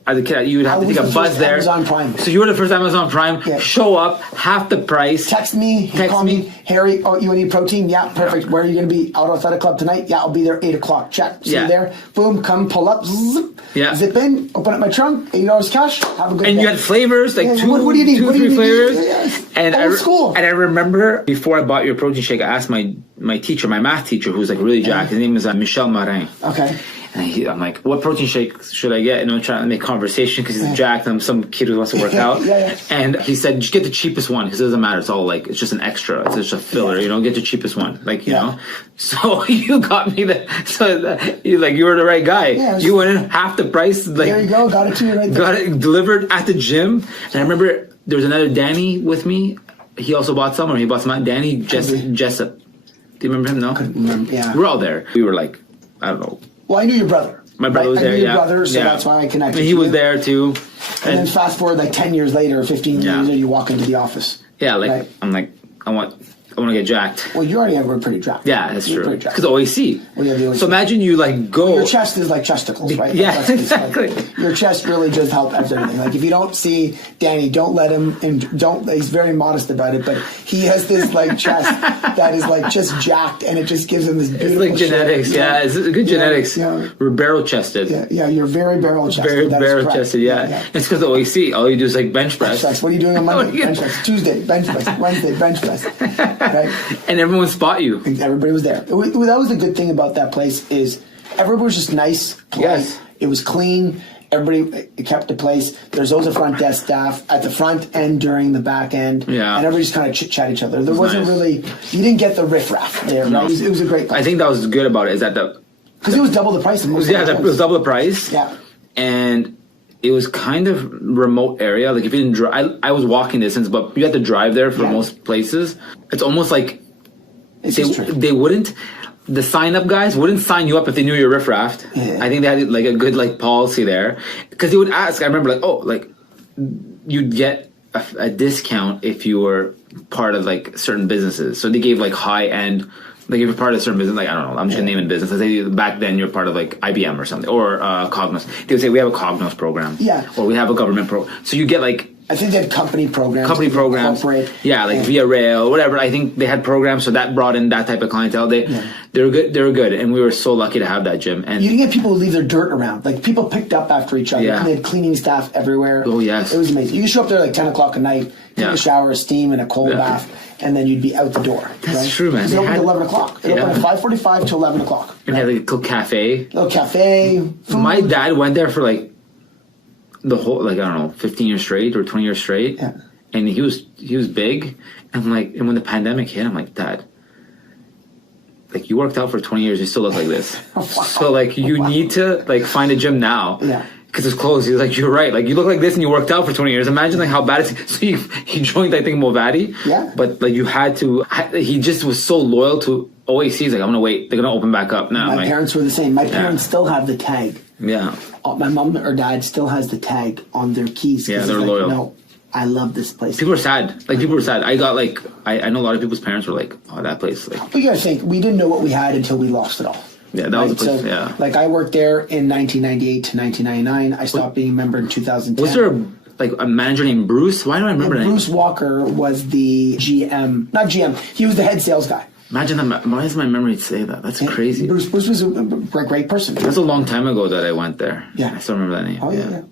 As a kid, you would have to take a bus there. Amazon Prime. So you were the first Amazon Prime. Yeah. Show up, half the price. Text me, call me, Harry. Oh, you need protein? Yeah, perfect. Where are you going to be? Out at Athletic Club tonight? Yeah, I'll be there 8 o'clock. Check. See you there. Boom. Come pull up. Zip. Yeah. Zip in. Open up my trunk. $80 cash. Have a good day. And you had flavors like two, what do you need? two, What do you three need? flavors. Yes. And Old school. And I remember before I bought your protein shake, I asked my teacher, my math teacher, who's like really jacked. His name is Michel Marin. Okay. And I'm like, what protein shake should I get? And I'm trying to make conversation because he's jacked and I'm some kid who wants to work out. Yeah. And he said, just get the cheapest one because it doesn't matter. It's all like, it's just an extra. It's just a filler. You know, get the cheapest one. Like, you know. So you got me you were the right guy. Yeah, you went in half the price. Like, there you go. Got it to you right there. Got it delivered at the gym. And I remember there was another Danny with me. He also bought some, or he bought some. Danny Jessup. Do you remember him? No? Couldn't remember. Yeah. We were all there. We were like, I don't know. Well, I knew your brother. My brother was I there, knew your brother, so that's why I connected. And he was there too. And then fast forward like 10 years later, 15 years later, you walk into the office. Yeah, like right? I'm like, I want to get jacked. Well, you already were pretty jacked. Yeah, that's You're true. pretty jacked. Because OAC. Well, yeah, the OAC. So imagine you like go. Well, your chest is like chesticles, right? Yeah, Like, exactly. Like, your chest really just helps everything. Like if you don't see Danny, don't let him, and don't. He's very modest about it, but he has this like chest that is like just jacked, and it just gives him this beautiful. It's like genetics, shape. yeah. It's good genetics. Yeah. We're barrel chested. Yeah, you're very barrel chested. Barrel chested, yeah. It's because of OAC. All you do is like bench press. What are you doing on Monday? Bench press. Tuesday, bench press. Wednesday, bench press. Right? And everyone spot you. Everybody was there. That was the good thing about that place is everybody was just nice, polite. Yes. It was clean. Everybody kept the place. There's always a front desk staff at the front and during the back end. Yeah. And everybody just kind of chit-chat each other. There wasn't nice. really, you didn't get the riffraff there. No. Right? It was a great place. I think that was good about it is that because it was double the price. Of most it other was gyms. double the price. Yeah. And it was kind of remote area. Like if you didn't drive, I was walking distance, but you had to drive there for most places. It's almost like they wouldn't. The sign-up guys wouldn't sign you up if they knew you're riffraff. Yeah. I think they had like a good like policy there because they would ask. I remember you'd get a discount if you were part of like certain businesses. So they gave like high-end. Like if you're part of a certain business, like I don't know, I'm just gonna name it business. Let's say back then you're part of like IBM or something, or Cognos. They would say we have a Cognos program, or we have a government program. So you get like. I think they had company programs. Corporate. Yeah, like Via Rail, whatever. I think they had programs, so that brought in that type of clientele. They were good. They were good, and we were so lucky to have that gym. And you didn't get people who leave their dirt around. Like people picked up after each other. Yeah. And they had cleaning staff everywhere. Oh yes, it was amazing. You could show up there like 10 o'clock at night, take a shower, a steam, and a cold bath, and then you'd be out the door. That's true, man. They opened at 11 o'clock. They opened at 5:45 to 11 o'clock. And they had like a little cafe. Little cafe. Food. My dad went there for like the whole, like I don't know, 15 years straight or 20 years straight. Yeah. And he was big, and when the pandemic hit, I'm like, Dad, like you worked out for 20 years, you still look like this. So like you need to like find a gym now. Yeah. Because it's closed. He's like, you're right. Like you look like this and you worked out for 20 years. Imagine like how bad it's. So he joined, I think, Movati. Yeah. But like you had to. He just was so loyal to OAC. He's like, I'm gonna wait. They're gonna open back up now. My parents were the same. My parents still have the tag. Yeah. My mom or dad still has the tag on their keys. Yeah, they're loyal. No, I love this place. People are sad. Like people were sad. I got like I know a lot of people's parents were like, oh, that place. Like, but you gotta think, we didn't know what we had until we lost it all. Yeah, that was the place. So, like I worked there in 1998 to 1999. I stopped being a member in 2010. Was there a manager named Bruce? Why do I remember that? Bruce Walker was the GM. Not GM. He was the head sales guy. Imagine that. Why does my memory say that? That's crazy. Bruce was a great person. That's a long time ago that I went there. Yeah. I still remember that name. Oh, yeah.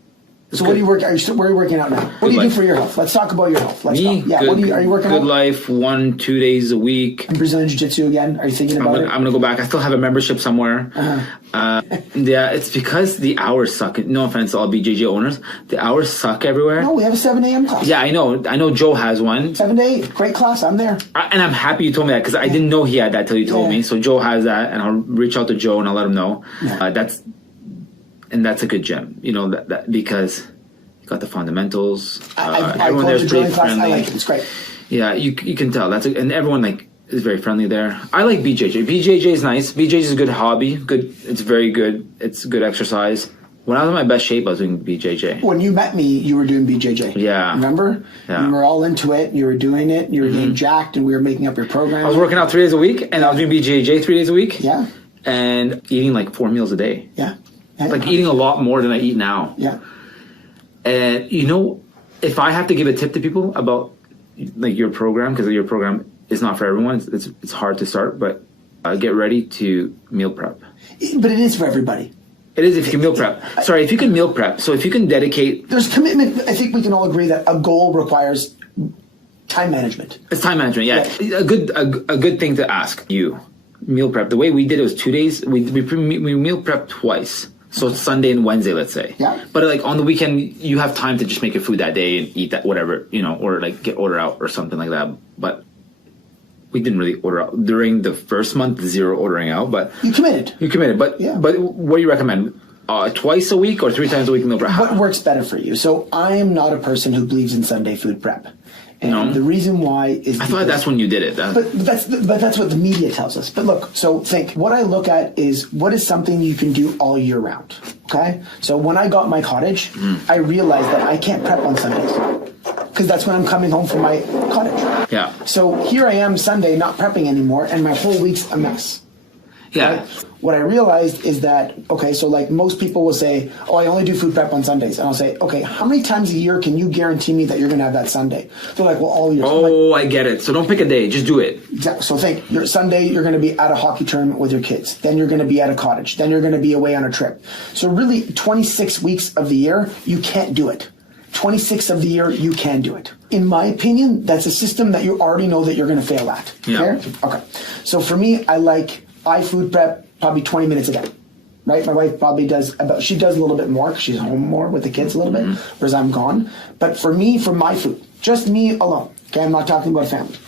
So what do you work? Where are you working out now? What do you do for your health? Let's talk about your health. Let's Me? go. Yeah. Good, Are you working out? Good life. 1-2 days a week. And Brazilian Jiu-Jitsu again? Are you thinking about it? I'm gonna go back. I still have a membership somewhere. Yeah, it's because the hours suck. No offense to all BJJ owners, the hours suck everywhere. No, we have a 7 a.m. class. Yeah, I know. Joe has one. 7 to 8, great class. I'm there. And I'm happy you told me that because I didn't know he had that till you told me. So Joe has that, and I'll reach out to Joe and I'll let him know. Yeah. That's a good gym. You know that because. Got the fundamentals. I everyone there's pretty friendly. I like it. It's great. Yeah, you can tell and everyone like is very friendly there. I like BJJ. BJJ is nice. BJJ is a good hobby. Good. It's very good. It's good exercise. When I was in my best shape, I was doing BJJ. When you met me, you were doing BJJ. Yeah. Remember? Yeah. You were all into it. You were doing it. You were getting jacked, and we were making up your program. I was working out 3 days a week, and I was doing BJJ 3 days a week. Yeah. And eating like 4 meals a day. Yeah. Like eating a lot more than I eat now. Yeah. And if I have to give a tip to people about like your program, because your program is not for everyone, it's hard to start, but get ready to meal prep. But it is for everybody. It is if you can meal prep. Sorry, if you can meal prep. So if you can dedicate. There's commitment. I think we can all agree that a goal requires time management. It's time management, yeah. A good thing to ask you. Meal prep. The way we did it was 2 days. We meal prep twice. So Sunday and Wednesday, let's say. Yeah. But like on the weekend, you have time to just make your food that day and eat that whatever, or like order out or something like that. But we didn't really order out during the first month. 0 ordering out, but you committed. But what do you recommend? Twice a week or 3 times a week meal prep? What works better for you? So I am not a person who believes in Sunday food prep. And the reason why is I thought that's when you did it. But that's what the media tells us. But look, so think. What I look at is what is something you can do all year round. Okay? So when I got my cottage, I realized that I can't prep on Sundays because that's when I'm coming home from my cottage. Yeah. So here I am Sunday not prepping anymore, and my whole week's a mess. Yeah. Right? What I realized is that, okay, so like most people will say, oh, I only do food prep on Sundays. And I'll say, okay, how many times a year can you guarantee me that you're going to have that Sunday? They're like, well, all year. Oh, I get it. So don't pick a day. Just do it. Exactly. So think, Sunday, you're going to be at a hockey tournament with your kids. Then you're going to be at a cottage. Then you're going to be away on a trip. So really, 26 weeks of the year, you can't do it. 26 of the year, you can do it. In my opinion, that's a system that you already know that you're going to fail at. Yeah. Fair? Okay. So for me, I food prep probably 20 minutes a day, right? My wife probably she does a little bit more because she's home more with the kids a little bit, whereas I'm gone. But for me, for my food, just me alone, okay, I'm not talking about family,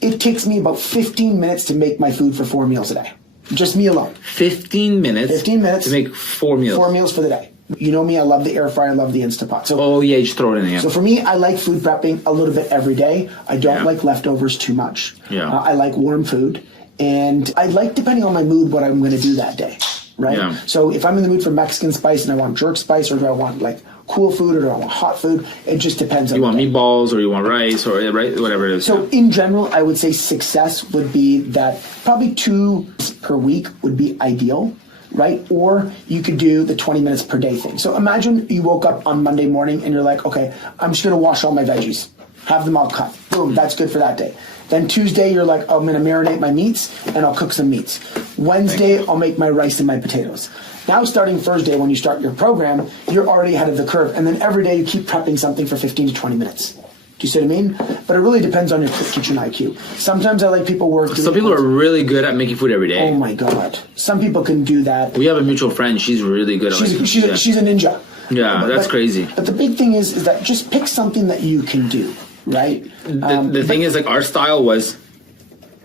it takes me about 15 minutes to make my food for 4 meals a day. Just me alone. 15 minutes? 15 minutes. To make 4 meals? 4 meals for the day. You know me, I love the air fryer, I love the Instapot. So, you just throw it in there. So for me, I like food prepping a little bit every day. I don't like leftovers too much. Yeah. I like warm food. And I like, depending on my mood, what I'm going to do that day, right? Yeah. So if I'm in the mood for Mexican spice and I want jerk spice, or do I want like cool food, or do I want hot food? It just depends on you want meatballs, or you want rice, or whatever it is. So in general, I would say success would be that probably 2 per week would be ideal, right? Or you could do the 20 minutes per day thing. So imagine you woke up on Monday morning and you're like, okay, I'm just going to wash all my veggies, have them all cut. Boom, that's good for that day. Then Tuesday, you're like, oh, I'm going to marinate my meats, and I'll cook some meats. Wednesday, I'll make my rice and my potatoes. Now, starting Thursday, when you start your program, you're already ahead of the curve. And then every day, you keep prepping something for 15 to 20 minutes. Do you see what I mean? But it really depends on your kitchen IQ. Sometimes I like people work. Some people are really good at making food every day. Oh, my God. Some people can do that. We have a mutual friend. She's really good at making food. She's a ninja. Yeah, that's crazy. But the big thing is that just pick something that you can do. Right. The thing is, like, our style was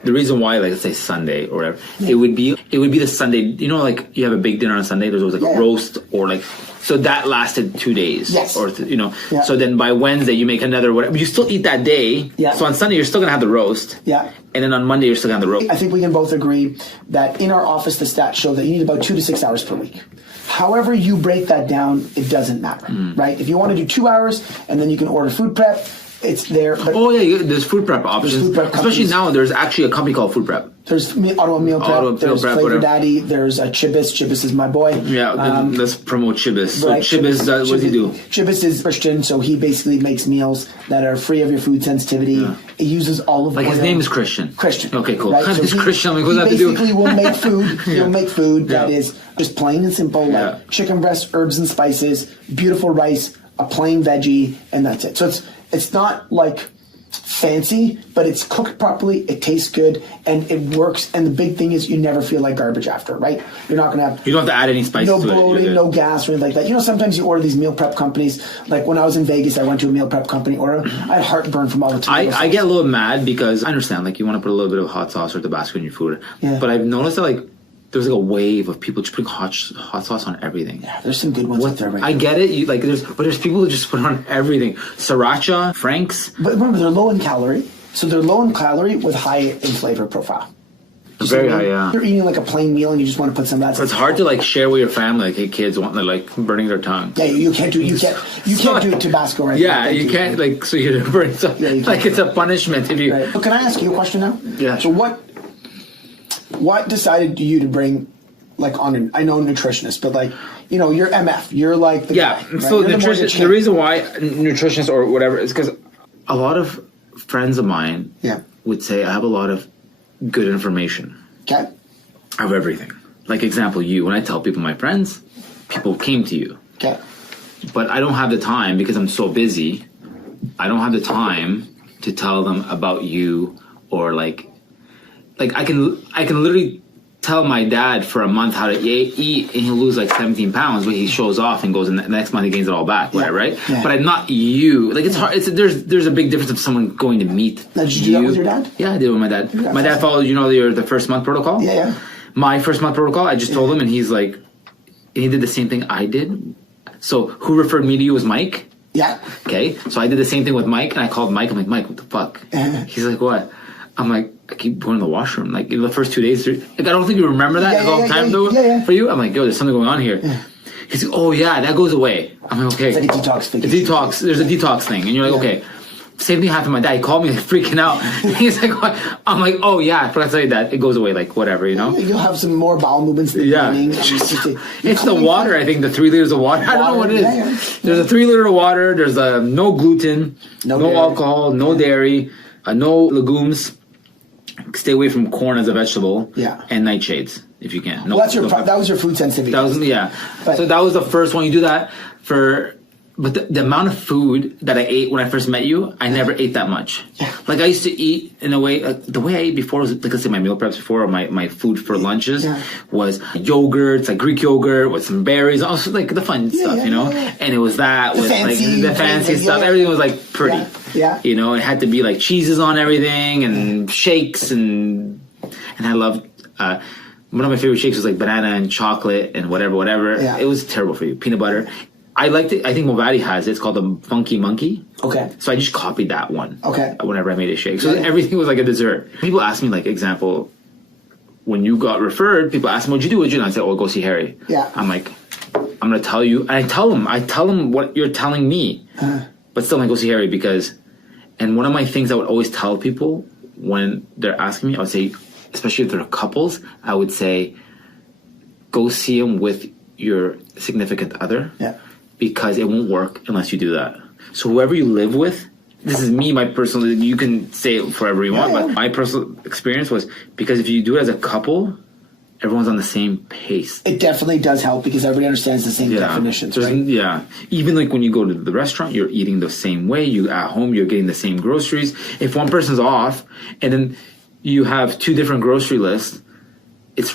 the reason why, like, let's say Sunday or whatever, it would be the Sunday, you know, like you have a big dinner on Sunday, there's always like a roast or like, so that lasted 2 days. Yes. Or, you know, so then by Wednesday you make another, whatever, you still eat that day. Yeah. So on Sunday you're still going to have the roast. Yeah. And then on Monday you're still going to have the roast. I think we can both agree that in our office, the stats show that you need about 2 to 6 hours per week. However you break that down, it doesn't matter, right? If you want to do 2 hours and then you can order food prep, it's there. But there's food prep options. Food prep especially now, there's actually a company called Food Prep. There's Auto Meal Prep, there's Flavor whatever. Daddy, there's Chibis. Chibis is my boy. Yeah, let's promote Chibis. So Right, Chibis, what does he do? Chibis is Christian, so he basically makes meals that are free of your food sensitivity. Yeah. It uses all of Like his name is Christian. Christian. Okay, cool. Right? So It's Christian. Like, what does that he have to do? basically will make food. He'll make food that is just plain and simple, like chicken breast, herbs and spices, beautiful rice, a plain veggie, and that's it. So it's not like fancy, but it's cooked properly, it tastes good, and it works. And the big thing is you never feel like garbage after, right? You're not going to have... You don't have to add any spices no to it. bloating, no gas, or anything like that. You know, sometimes you order these meal prep companies. Like when I was in Vegas, I went to a meal prep company order. I had heartburn from all the tomatoes. I get a little mad because I understand, like, you want to put a little bit of hot sauce or Tabasco in your food. Yeah. But I've noticed that, like, there's like a wave of people just putting hot sauce on everything. Yeah, there's some good ones out there right I now. get it. There's people who just put it on everything. Sriracha, Frank's. But remember, they're low in calorie. So they're low in calorie with high in flavor profile. Very high, yeah. You're eating like a plain meal and you just want to put some of that. So it's hard to like share with your family. Like, hey, kids want to like burning their tongue. Yeah, you can't do Tabasco right. Yeah, you can't like so you're burning. So, like it's a punishment if you. Right. But can I ask you a question now? Yeah. So what decided you to bring like on? I know nutritionist, but like you're MF. You're like the guy, right? So You're the reason why nutritionist or whatever is because a lot of friends of mine would say I have a lot of good information. Okay. Of everything. Like example, when I tell people my friends, people came to you. Okay. But I don't have the time because I'm so busy. I don't have the time to tell them about you or like I can literally tell my dad for a month how to eat and he'll lose like 17 pounds, but he shows off and goes and the next month he gains it all back, whatever, right? Yeah. But I'm not you. Like it's hard. There's a big difference of someone going to meet now, did you do that with your dad? Yeah, I did with my dad. My dad followed, the first month protocol? Yeah. My first month protocol, I just told him and he's like, he did the same thing I did. So who referred me to you was Mike? Yeah. Okay. So I did the same thing with Mike and I called Mike. I'm like, Mike, what the fuck? He's like, what? I'm like, I keep going to the washroom. Like in the first 2 days, like, I don't think you remember that. A long time though for you. I'm like, yo, there's something going on here. Yeah. He's like, oh yeah, that goes away. I'm like, okay. It's like a detox thing. Detox. There's a detox thing, and you're like, okay. Same thing happened to my dad. He called me like freaking out. He's like, what? I'm like, oh yeah, I forgot to tell you that. It goes away, like whatever, You'll have some more bowel movements. In the beginning. It's the water. I think the 3 liters of water. I don't know what it is. Yeah. There's a 3 liter of water. There's no gluten, no alcohol, no dairy, no legumes. Stay away from corn as a vegetable. Yeah. And nightshades if you can. Well, that was your food sensitivity. So that was the first one. You do that but the amount of food that I ate when I first met you, I never ate that much. Yeah. Like I used to eat in a way, the way I ate before was, like let's say my meal preps before, or my food for lunches was yogurts, like Greek yogurt with some berries, also like the fun stuff, And it was that with like the fancy stuff. Everything was like pretty. Yeah. It had to be like cheeses on everything and shakes and I loved, one of my favorite shakes was like banana and chocolate and whatever. Yeah. It was terrible for you. Peanut butter. I liked it. I think Movati has it. It's called the Funky Monkey. Okay. So I just copied that one. Okay. Whenever I made a shake. So everything was like a dessert. People ask me, like, example, when you got referred, people ask me, what'd you do? And I said, go see Harry. Yeah. I'm like, I'm going to tell you. And I tell them what you're telling me. But still, I go see Harry because, and one of my things I would always tell people when they're asking me, I would say, especially if they're couples, I would say, go see him with your significant other. Yeah. Because it won't work unless you do that. So whoever you live with, this is me, my personal, you can say it forever you want, but my personal experience was because if you do it as a couple, everyone's on the same pace. It definitely does help because everybody understands the same definitions, right? Yeah. Even like when you go to the restaurant, you're eating the same way. You at home, you're getting the same groceries. If one person's off and then you have 2 different grocery lists, it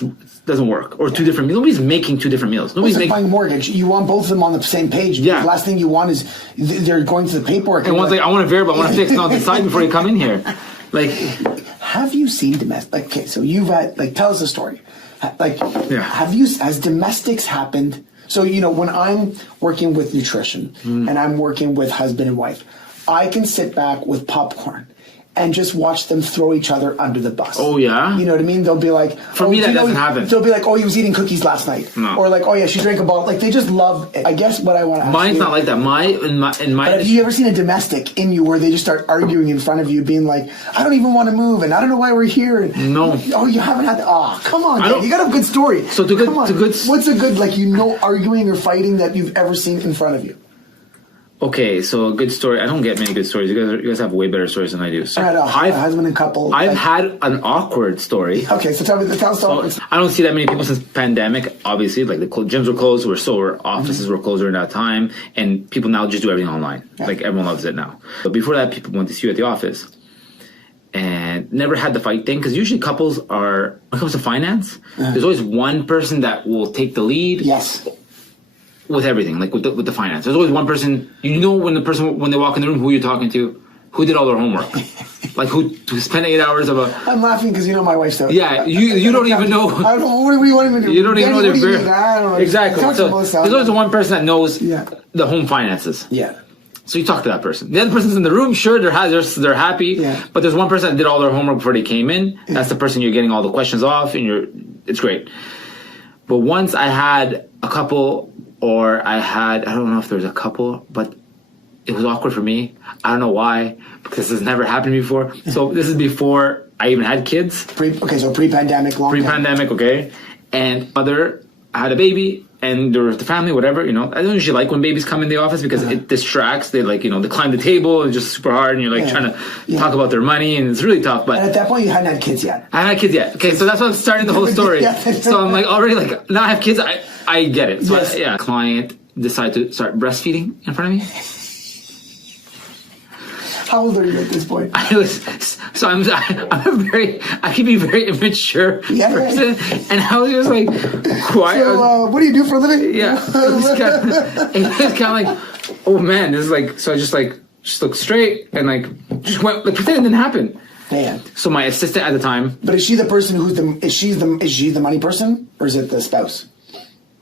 doesn't work. Or 2 different meals. Nobody's making 2 different meals. Nobody's making buying a mortgage. You want both of them on the same page. Yeah. The last thing you want is they're going to the paperwork. And one's like, I want a variable, I want to fix. No, decide before you come in here. Like, have you seen domestic? Like, okay, so you've had, like, tell us a story. Like, has domestics happened? So, you know, when I'm working with nutrition and I'm working with husband and wife, I can sit back with popcorn and just watch them throw each other under the bus. Oh, yeah? You know what I mean? They'll be like... For me, that doesn't happen. They'll be like, oh, he was eating cookies last night. No. Or like, oh, yeah, she drank a bottle. Like, they just love... I guess what I want to ask Mine's you, not like that. But have you ever seen a domestic in you where they just start arguing in front of you, being like, I don't even want to move, and I don't know why we're here. And, no. Oh, you haven't had... Oh, come on, you got a good story. So what's a good, like, you know, arguing or fighting that you've ever seen in front of you? Okay, so a good story. I don't get many good stories. You guys have way better stories than I do. So I had a husband and couple. I've had an awkward story. Okay, so tell us. I don't see that many people since pandemic. Obviously, like the gyms were closed, offices were closed during that time, and people now just do everything online. Yeah. Like everyone loves it now. But before that, people went to see you at the office, and never had the fight thing because usually couples are when it comes to finance. There's always one person that will take the lead. Yes. With everything, like with the finance. There's always one person, you know, when they walk in the room, who you're talking to, who did all their homework. Like who spent 8 hours of a... I'm laughing because you know my wife's... Yeah, you don't even know... I don't know, what do you want me to do? You don't even know their... I don't know. Exactly. So there's always one person that knows the home finances. Yeah. So you talk to that person. The other person's in the room, sure, they're happy, but there's one person that did all their homework before they came in. Yeah. That's the person you're getting all the questions off, and it's great. But once I had a couple... Or I don't know if there was a couple, but it was awkward for me. I don't know why, because this has never happened before. So this is before I even had kids. So pre-pandemic, long Pre-pandemic, okay. And I had a baby, and there was the family, whatever, you know. I don't usually like when babies come in the office because it distracts. They like, you know, they climb the table and just super hard, and you're like trying to talk about their money, and it's really tough. But and at that point, you hadn't had kids yet. I hadn't had kids yet. Okay, so that's what I'm starting the whole story. So I'm like already like, now I have kids, I get it. So client decided to start breastfeeding in front of me. How old are you at this point? I can be very immature person, and I was just like quiet. So, what do you do for a living? Yeah, it was kind of like, oh man, this is like. So I just looked straight and like just went like pretend it didn't happen. Damn. So my assistant at the time. But is she the person is she the money person, or is it the spouse?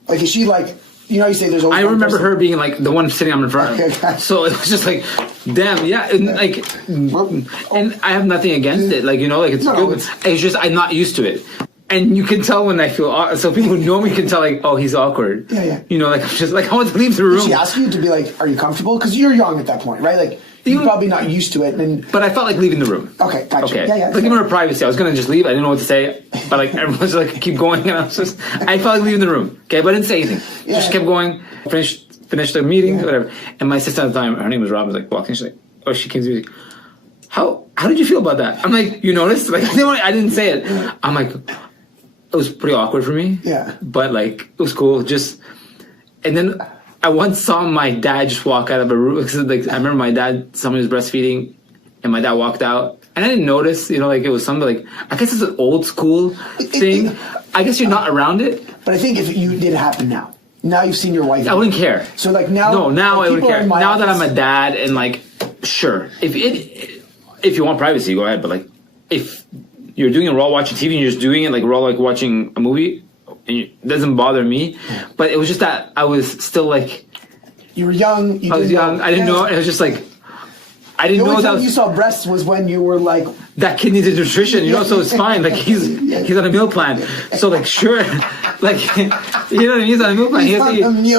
Like, is she like, you know, you say there's always I remember her being like the one sitting in front of me. So it was just like, damn, yeah, and like, and I have nothing against it, like, you know, like it's good. It's just I'm not used to it, and you can tell when I feel. So people who know me can tell, like, oh, he's awkward. Yeah. You know, like I'm just like I want to leave the room. Did she ask you to be like, are you comfortable? Because you're young at that point, right? Like. You're probably not used to it, but I felt like leaving the room. Okay, gotcha. Okay, yeah. Like even her privacy, I was gonna just leave. I didn't know what to say, but like everyone's like keep going, and I felt like leaving the room. Okay, but I didn't say anything. Just kept going. Finished the meeting, whatever. And my sister at the time, her name was Robin, was like walking. She's like, oh, she came to me. Like, how did you feel about that? I'm like, you noticed? Like I didn't say it. I'm like, it was pretty awkward for me. Yeah. But like it was cool. And then. I once saw my dad just walk out of a room. Like, I remember my dad, somebody was breastfeeding, and my dad walked out. And I didn't notice, you know, like it was something like, I guess it's an old school thing. I guess you're not around it. But I think if you did happen now you've seen your wife. I wouldn't care. So like now. No, now like I wouldn't care. Now office, that I'm a dad and like, sure. If you want privacy, go ahead. But like, if you're doing it, we're all watching TV and you're just doing it, like we're all like watching a movie. And it doesn't bother me, but it was just that I was still like, you were young. I was young. I didn't know. It was just like I didn't know that. The only time you saw breasts was when you were like, that kid needed nutrition, you know. So it's fine. Like he's on a meal plan. So like sure, like you know what I mean. He's on a meal plan.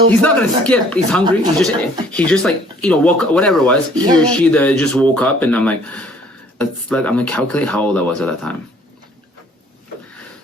He's not gonna skip. He's hungry. He just like, you know, woke up, whatever it was. He or she just woke up, and I'm like, I'm gonna calculate how old I was at that time.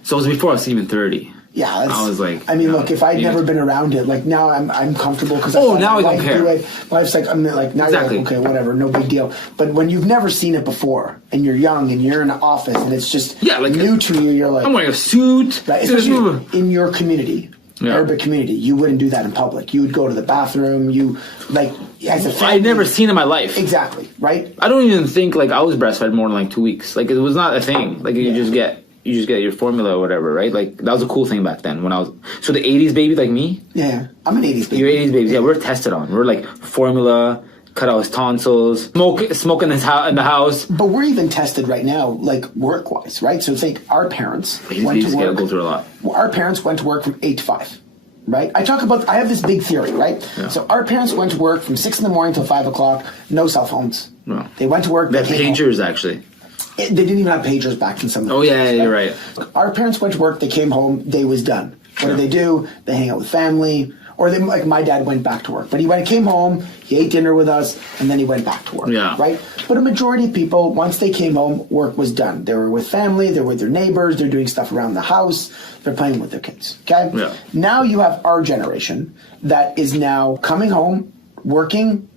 So it was before I was even 30. Yeah, I was like, I mean, look, if I'd never been around it, like now I'm comfortable because now I don't care. My wife's like, I'm like, now you're like, okay, whatever, no big deal. But when you've never seen it before and you're young and you're in an office and it's just like new to you, you're like, I'm wearing a suit. Right? Especially in your community, urban community, you wouldn't do that in public. You would go to the bathroom. You like as a family. I'd never seen in my life. Exactly, right? I don't even think like I was breastfed more than like 2 weeks. Like it was not a thing. Like you just get your formula or whatever, right? Like that was a cool thing back then when I was. So the 80s baby like me. Yeah, I'm an 80s baby. You're 80s baby. Yeah, we're tested on. We're like formula, cut out his tonsils, smoke in the house. But we're even tested right now, like work-wise, right? So think our parents went to work. Go through a lot. Our parents went to work from 8 to 5, right? I have this big theory, right? Yeah. So our parents went to work from 6 in the morning till 5 o'clock, no cell phones. No. They went to work. They had pagers, actually. They didn't even have pagers back in some of the places, right? You're right. Our parents went to work, they came home, day was done. What did they do? They hang out with family. Or like my dad went back to work, but he came home, he ate dinner with us, and then he went back to work, right? But a majority of people, once they came home, work was done. They were with family, they're with their neighbors, they're doing stuff around the house, they're playing with their kids, okay? Yeah. Now you have our generation that is now coming home, working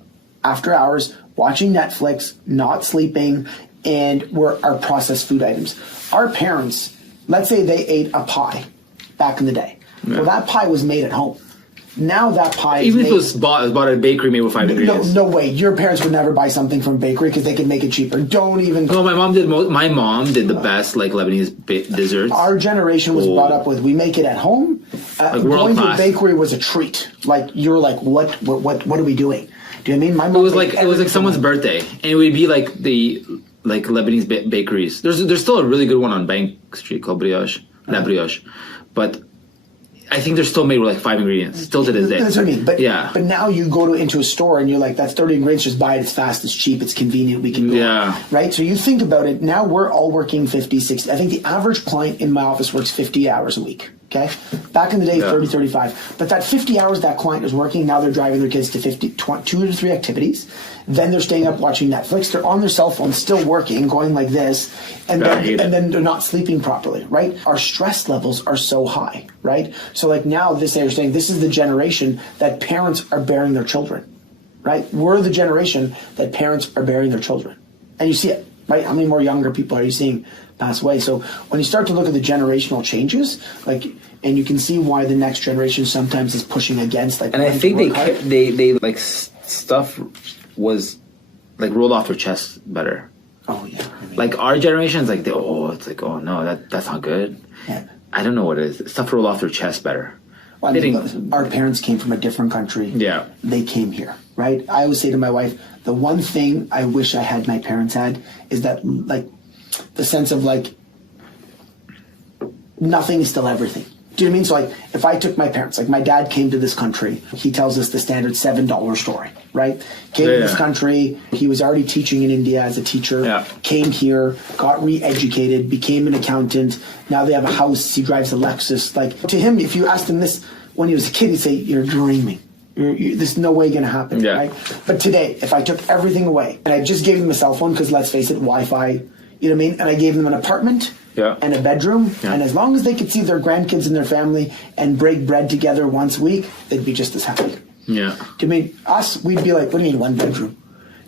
after hours, watching Netflix, not sleeping, and our processed food items. Our parents, let's say they ate a pie back in the day. Yeah. Well, that pie was made at home. Now that pie even if it was bought at a bakery made with 5 ingredients. No way. Your parents would never buy something from a bakery because they could make it cheaper. Don't even. No, my mom did the best like Lebanese desserts. Our generation was brought up with we make it at home. Going to a bakery was a treat. Like you're like what are we doing? Do you know what I mean? My mom it was like someone's birthday, and it would be like the Lebanese bakeries. There's still a really good one on Bank Street called Brioche, La Brioche, but I think they're still made with like 5 ingredients, still to this day. That's what I mean. But now you go into a store and you're like, that's 30 ingredients, just buy it, it's fast, it's cheap, it's convenient, we can go. Yeah. Right? So you think about it, now we're all working 50, 60. I think the average client in my office works 50 hours a week. Okay? Back in the day, 30, 35. But that 50 hours that client is working, now they're driving their kids to 2 to 3 activities. Then they're staying up watching Netflix. They're on their cell phone, still working, going like this. And then they're not sleeping properly, right? Our stress levels are so high, right? So like now they're saying this is the generation that parents are bearing their children, right? We're the generation that parents are bearing their children. And you see it, right? How many more younger people are you seeing pass away? So when you start to look at the generational changes, and you can see why the next generation sometimes is pushing against. And I think they like stuff was like rolled off their chest better. Oh yeah. Like our generation is like oh no, that's not good. Yeah. I don't know what it is. Stuff rolled off their chest better. Well, I mean, our parents came from a different country. Yeah. They came here, right? I always say to my wife, the one thing I wish I had my parents had is that like the sense of like nothing is still everything. Do you know what I mean? So like if I took my parents, like my dad came to this country, he tells us the standard $7 story, right? Came to this country, he was already teaching in India as a teacher, came here, got re-educated, became an accountant. Now they have a house, he drives a Lexus. Like to him, if you asked him this when he was a kid, he'd say, you're dreaming. There's no way going to happen, right? But today, if I took everything away and I just gave them a cell phone, because let's face it, Wi-Fi, you know what I mean? And I gave them an apartment and a bedroom, and as long as they could see their grandkids and their family and break bread together once a week, they'd be just as happy. Yeah. Do you mean us? We'd be like, what do you mean 1 bedroom?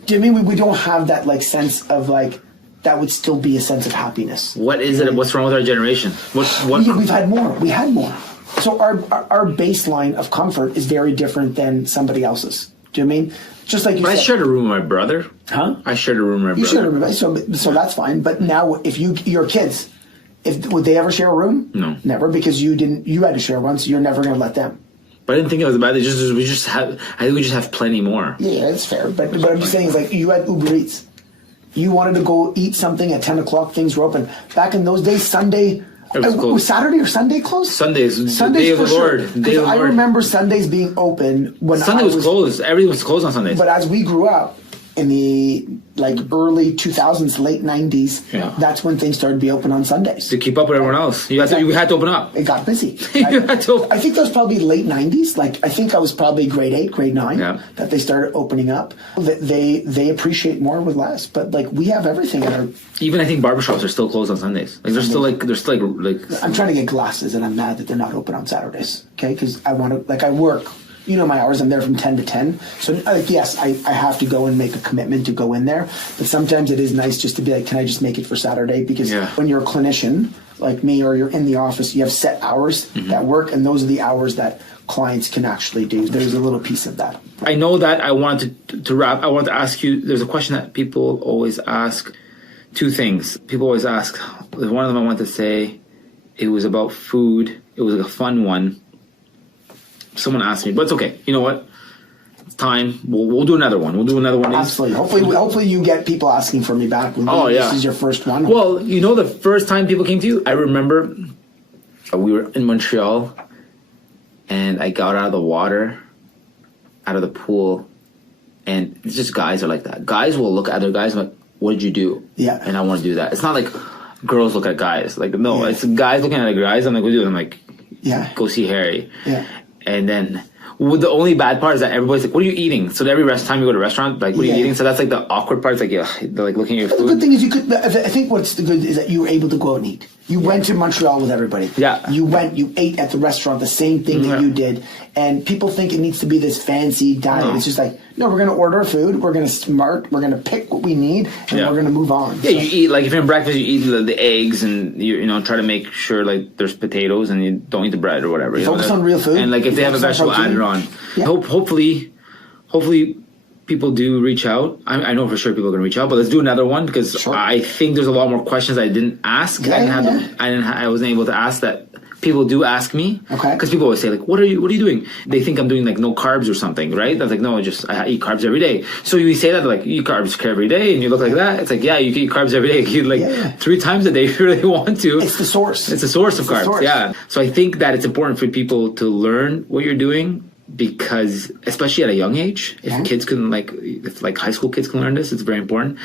Do you mean we don't have that like sense of like that would still be a sense of happiness? What is it? What's wrong with our generation? We've had more. We had more. So our baseline of comfort is very different than somebody else's. Do you know what I mean? Just like you said. I shared a room with my brother. Huh? I shared a room with my brother. You shared a room, so that's fine. But now, if your kids, would they ever share a room? No, never, because you had to share one, so you're never going to let them. But I didn't think it was bad. I think we just have plenty more. Yeah, that's fair. But I'm just saying, like you had Uber Eats. You wanted to go eat something at 10 o'clock. Things were open. Back in those days, Sunday. Was Saturday or Sunday closed? Sundays day of the Lord. Because I remember Sundays being open when Sunday was closed. Everything was closed on Sundays. But as we grew up in the early 2000s, late 90s, that's when things started to be open on Sundays. To keep up with everyone else. You had to open up. It got busy. I think that was probably late 90s. I think I was probably grade 8, grade 9 that they started opening up. They appreciate more with less. But we have everything in our... Even I think barbershops are still closed on Sundays. They're still like I'm trying to get glasses and I'm mad that they're not open on Saturdays. Okay? Because I want to... I work... You know my hours, I'm there from 10 to 10. So, yes, I have to go and make a commitment to go in there. But sometimes it is nice just to be like, can I just make it for Saturday? Because when you're a clinician, like me, or you're in the office, you have set hours that work, and those are the hours that clients can actually do. There's a little piece of that. I know that I wanted to wrap. I wanted to ask you, there's a question that people always ask. 2 things. People always ask. One of them I want to say, it was about food. It was a fun one. Someone asked me, but it's okay. You know what? time. We'll do another one. We'll do another one. Absolutely. Hopefully you get people asking for me back. This is your first one. Well, the first time people came to you, I remember we were in Montreal, and I got out of the water, out of the pool, and it's just guys are like that. Guys will look at other guys and like, what did you do? Yeah. And I want to do that. It's not like girls look at guys. Like, no, it's guys looking at other guys. I'm like, what do you do? I'm like, go see Harry. Yeah. And then the only bad part is that everybody's like, what are you eating? So every time you go to a restaurant, like, what are you eating? So that's like the awkward part. It's like, they're like looking at your food. The good thing is I think what's the good is that you were able to go out and eat. You went to Montreal with everybody. Yeah. You ate at the restaurant, the same thing that you did. And people think it needs to be this fancy diet. No. It's just like, no, we're going to order food. We're going to we're going to pick what we need, and we're going to move on. Yeah, you eat, like if you're in breakfast, you eat the eggs, and you try to make sure like there's potatoes, and you don't eat the bread or whatever. Focus on real food. And like if they have a vegetable added on. Yeah. Hopefully people do reach out. I know for sure people are going to reach out, but let's do another one because I think there's a lot more questions I didn't ask. I wasn't able to ask that people do ask me. Okay. Because people always say like, what are you doing? They think I'm doing like no carbs or something, right? That's like, no, I eat carbs every day. So you say that like, you eat carbs every day, and you look like that. It's like, you can eat carbs every day. You eat like 3 times a day if you really want to. It's the source. It's the source of carbs. Yeah. So I think that it's important for people to learn what you're doing, because especially at a young age, if kids can if high school kids can learn this, it's very important.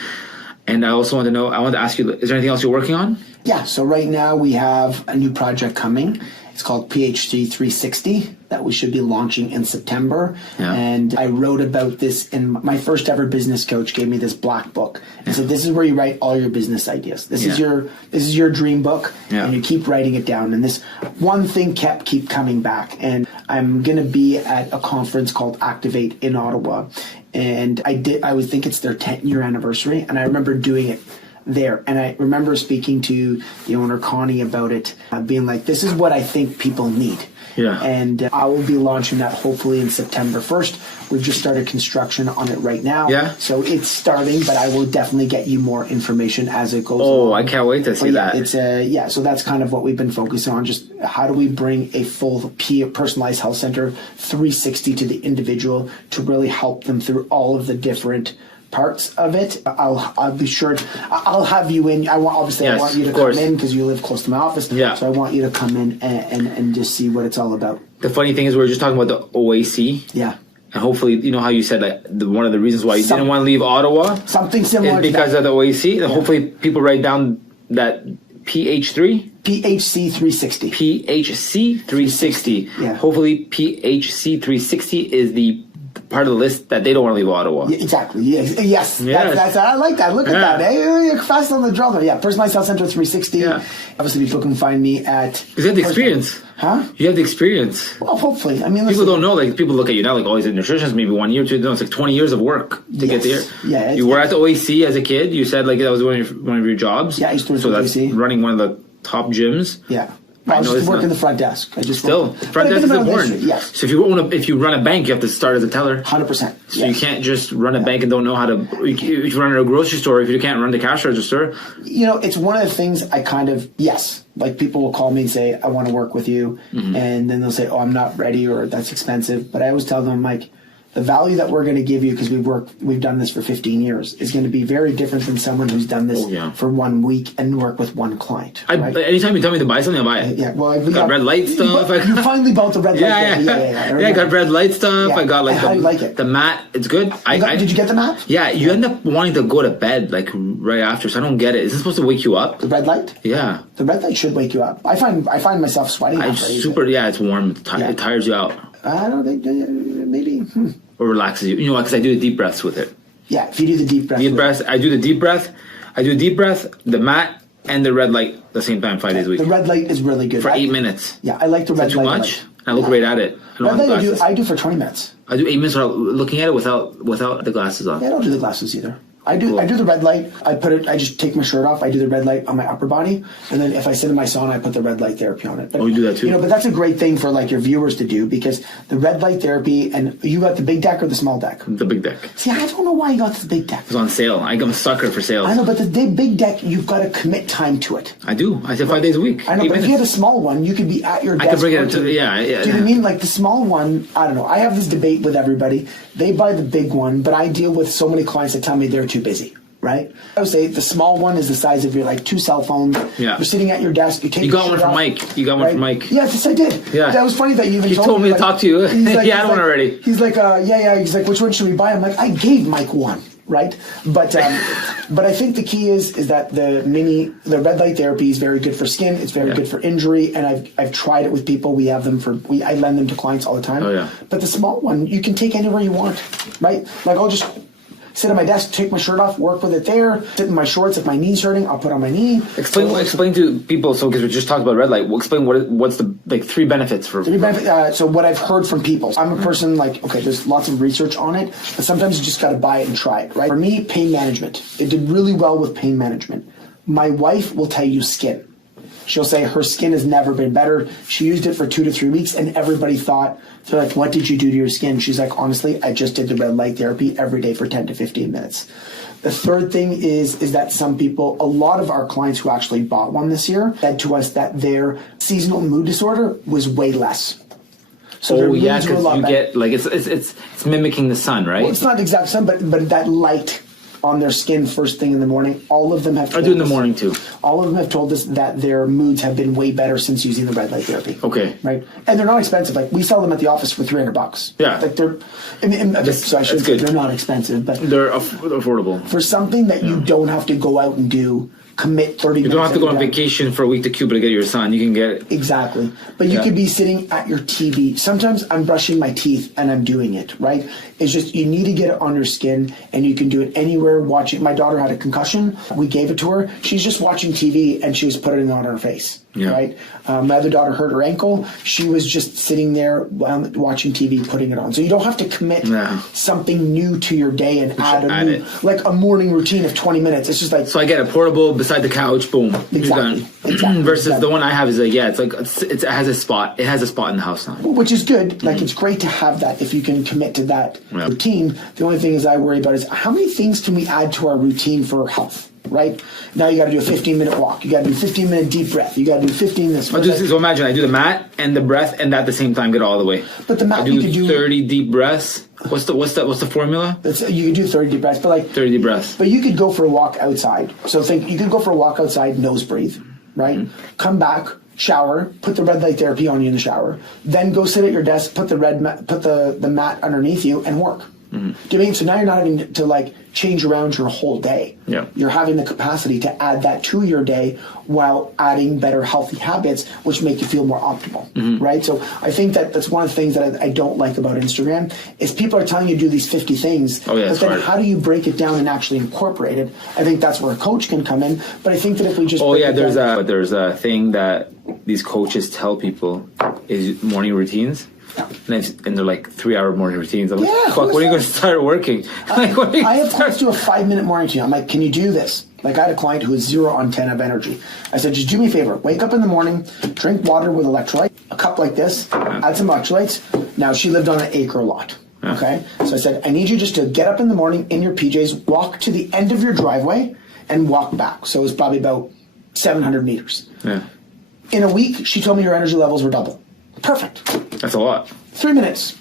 And I also want to ask you, is there anything else you're working on? Yeah, so right now we have a new project coming. It's called PhD 360 that we should be launching in September. Yeah. And I wrote about this in my first ever business coach gave me this black book and said, this is where you write all your business ideas. This is your dream book, and you keep writing it down. And this one thing keep coming back. And I'm going to be at a conference called Activate in Ottawa. And I would think it's their 10-year anniversary. And I remember doing it there. And I remember speaking to the owner, Connie, about it, being like, this is what I think people need. Yeah. And I will be launching that hopefully in September 1st. We've just started construction on it right now. Yeah. So it's starting, but I will definitely get you more information as it goes along. I can't wait to see that. So that's kind of what we've been focusing on. Just how do we bring a full personalized health center 360 to the individual to really help them through all of the different parts of it. I'll be sure I'll have you in. I want you to come in because you live close to my office. Yeah. So I want you to come in and just see what it's all about. The funny thing is, we're just talking about the OAC. Yeah. And hopefully, you know how you said like one of the reasons why you didn't want to leave Ottawa, something similar, is because of the OAC. And hopefully, people write down that PHC 360. PHC 360. Yeah. Hopefully, PHC 360 is the part of the list that they don't want to leave Ottawa. Yeah, exactly. Yes. That's I like that. Look at that. Hey, you're fast on the draw there. Yeah. Personalized Health Center 360. Yeah. Obviously, people can find me at. Because you have the experience. Huh? You have the experience. Well, hopefully. I mean, people don't know. Like, people look at you now like, oh, he's a nutritionist, maybe 1 year, 2. No, it's like 20 years of work to get there. Yeah. You were at the OAC as a kid. You said like that was one of your jobs. Yeah, I used to work at the OAC. That's running one of the top gyms. Yeah. I just work in the front desk. Front desk is important. Yes. So if you run a bank, you have to start as a teller. 100%. So you can't just run a bank and don't know how to. If you run a grocery store, if you can't run the cash register. It's one of the things I kind of like people will call me and say, I want to work with you, and then they'll say, oh, I'm not ready, or that's expensive. But I always tell them, like, the value that we're going to give you, because we've done this for 15 years, is going to be very different than someone who's done this for 1 week and work with one client. Right? Anytime you tell me to buy something, I'll buy it. Yeah, well, I got red light stuff. You finally bought the red light. Yeah, I got red light stuff. Yeah. I got the mat. It's good. Did you get the mat? Yeah, you end up wanting to go to bed like right after, so I don't get it. Is it supposed to wake you up? The red light? Yeah. The red light should wake you up. I find myself sweating. It's warm. It tires you out. I don't think maybe. Or relaxes you. You know what? Because I do the deep breaths with it. Yeah, if you do the deep breath. I do the deep breath, the mat, and the red light at the same time 5 days a week. The red light is really good. For 8 minutes. Yeah, I like the red light. Is that too much? I look right at it. Red light I do for 20 minutes. I do 8 minutes without looking at it without the glasses on. Yeah, I don't do the glasses either. I do the red light. I just take my shirt off. I do the red light on my upper body, and then if I sit in my sauna, I put the red light therapy on it. But, you do that too. But that's a great thing for like your viewers to do, because the red light therapy, and you got the big deck or the small deck? The big deck. See, I don't know why you got the big deck. It's on sale. I'm a sucker for sales. I know, but the big deck, you've got to commit time to it. I do. I say 5 days a week. I know, but if you had a small one, you could be at your desk. I could bring it to, yeah. Do you know what I mean? Like the small one, I don't know. I have this debate with everybody. They buy the big one, but I deal with so many clients that tell me they're too busy. Right? I would say the small one is the size of your like 2 cell phones. Yeah. You're sitting at your desk. You got one from Mike. You got one from Mike. Yes, I did. Yeah. That was funny that you even He told me to like, talk to you. Like, he had one already. He's like, yeah. He's like, which one should we buy? I'm like, I gave Mike one. Right? But I think the key is that the red light therapy is very good for skin. It's very good for injury, and I've tried it with people. We have them I lend them to clients all the time. Oh yeah. But the small one you can take anywhere you want, right? Like I'll just sit at my desk, take my shirt off, work with it there, sit in my shorts. If my knee's hurting, I'll put on my knee. Explain to people, so because we just talked about red light, explain what's the like 3 benefits for... So what I've heard from people, I'm a person like, okay, there's lots of research on it, but sometimes you just got to buy it and try it, right? For me, pain management. It did really well with pain management. My wife will tell you skin. She'll say her skin has never been better. She used it for 2 to 3 weeks, and everybody thought, they're like, what did you do to your skin? She's like, honestly, I just did the red light therapy every day for 10 to 15 minutes. The third thing is that some people, a lot of our clients who actually bought one this year, said to us that their seasonal mood disorder was way less. So yeah, because you get, like, it's mimicking the sun, right? Well, it's not exact sun, but that light on their skin first thing in the morning. All of them have told I do in the morning too. All of them have told us that their moods have been way better since using the red light therapy. Okay. Right? And they're not expensive. Like, we sell them at the office for $300. Yeah. Like, so I should say they're not expensive, but they're affordable. For something that you don't have to go out and do, commit 30 minutes. You don't have to go on vacation for a week to Cuba to get your son. You can get it. Exactly. But you could be sitting at your TV. Sometimes I'm brushing my teeth and I'm doing it, right? It's just, you need to get it on your skin, and you can do it anywhere watching. My daughter had a concussion. We gave it to her. She's just watching TV and she was putting it on her face. Yeah. Right. My other daughter hurt her ankle. She was just sitting there watching TV, putting it on. So you don't have to commit something new to your day and add like a morning routine of 20 minutes. It's just like, so I get a portable beside the couch. Boom. Exactly. Versus the one I have is it's like it has a spot. It has a spot in the house now, which is good. Like, it's great to have that if you can commit to that routine. The only thing I worry about is how many things can we add to our routine for health? Right? Now you got to do a 15-minute walk. You got to do 15-minute deep breath. You got to do 15 this. So imagine I do the mat and the breath, and at the same time get all the way. But the mat, I do 30 deep breaths. What's the formula? You can do 30 deep breaths, but like 30 deep breaths. But you could go for a walk outside. So you could go for a walk outside, nose breathe, right? Mm-hmm. Come back, shower, put the red light therapy on you in the shower, then go sit at your desk, put the mat underneath you, and work. Mm-hmm. Do you mean? So now you're not having to like change around your whole day. Yeah. You're having the capacity to add that to your day while adding better healthy habits, which make you feel more optimal. Mm-hmm. Right? So I think that's one of the things that I don't like about Instagram is people are telling you to do these 50 things. Oh, yeah, but then how do you break it down and actually incorporate it? I think that's where a coach can come in. But I think that if we just there's a thing that these coaches tell people is morning routines. And they're like 3-hour morning routines. I'm like, fuck, when are you going to start working? I have clients do a 5-minute morning routine. I'm like, can you do this? Like, I had a client who was 0 on 10 of energy. I said, just do me a favor. Wake up in the morning, drink water with electrolyte, a cup like this, add some electrolytes. Now, she lived on an acre lot. Okay? So I said, I need you just to get up in the morning in your PJs, walk to the end of your driveway, and walk back. So it was probably about 700 meters. Yeah. In a week, she told me her energy levels were double. Perfect. That's a lot. 3 minutes.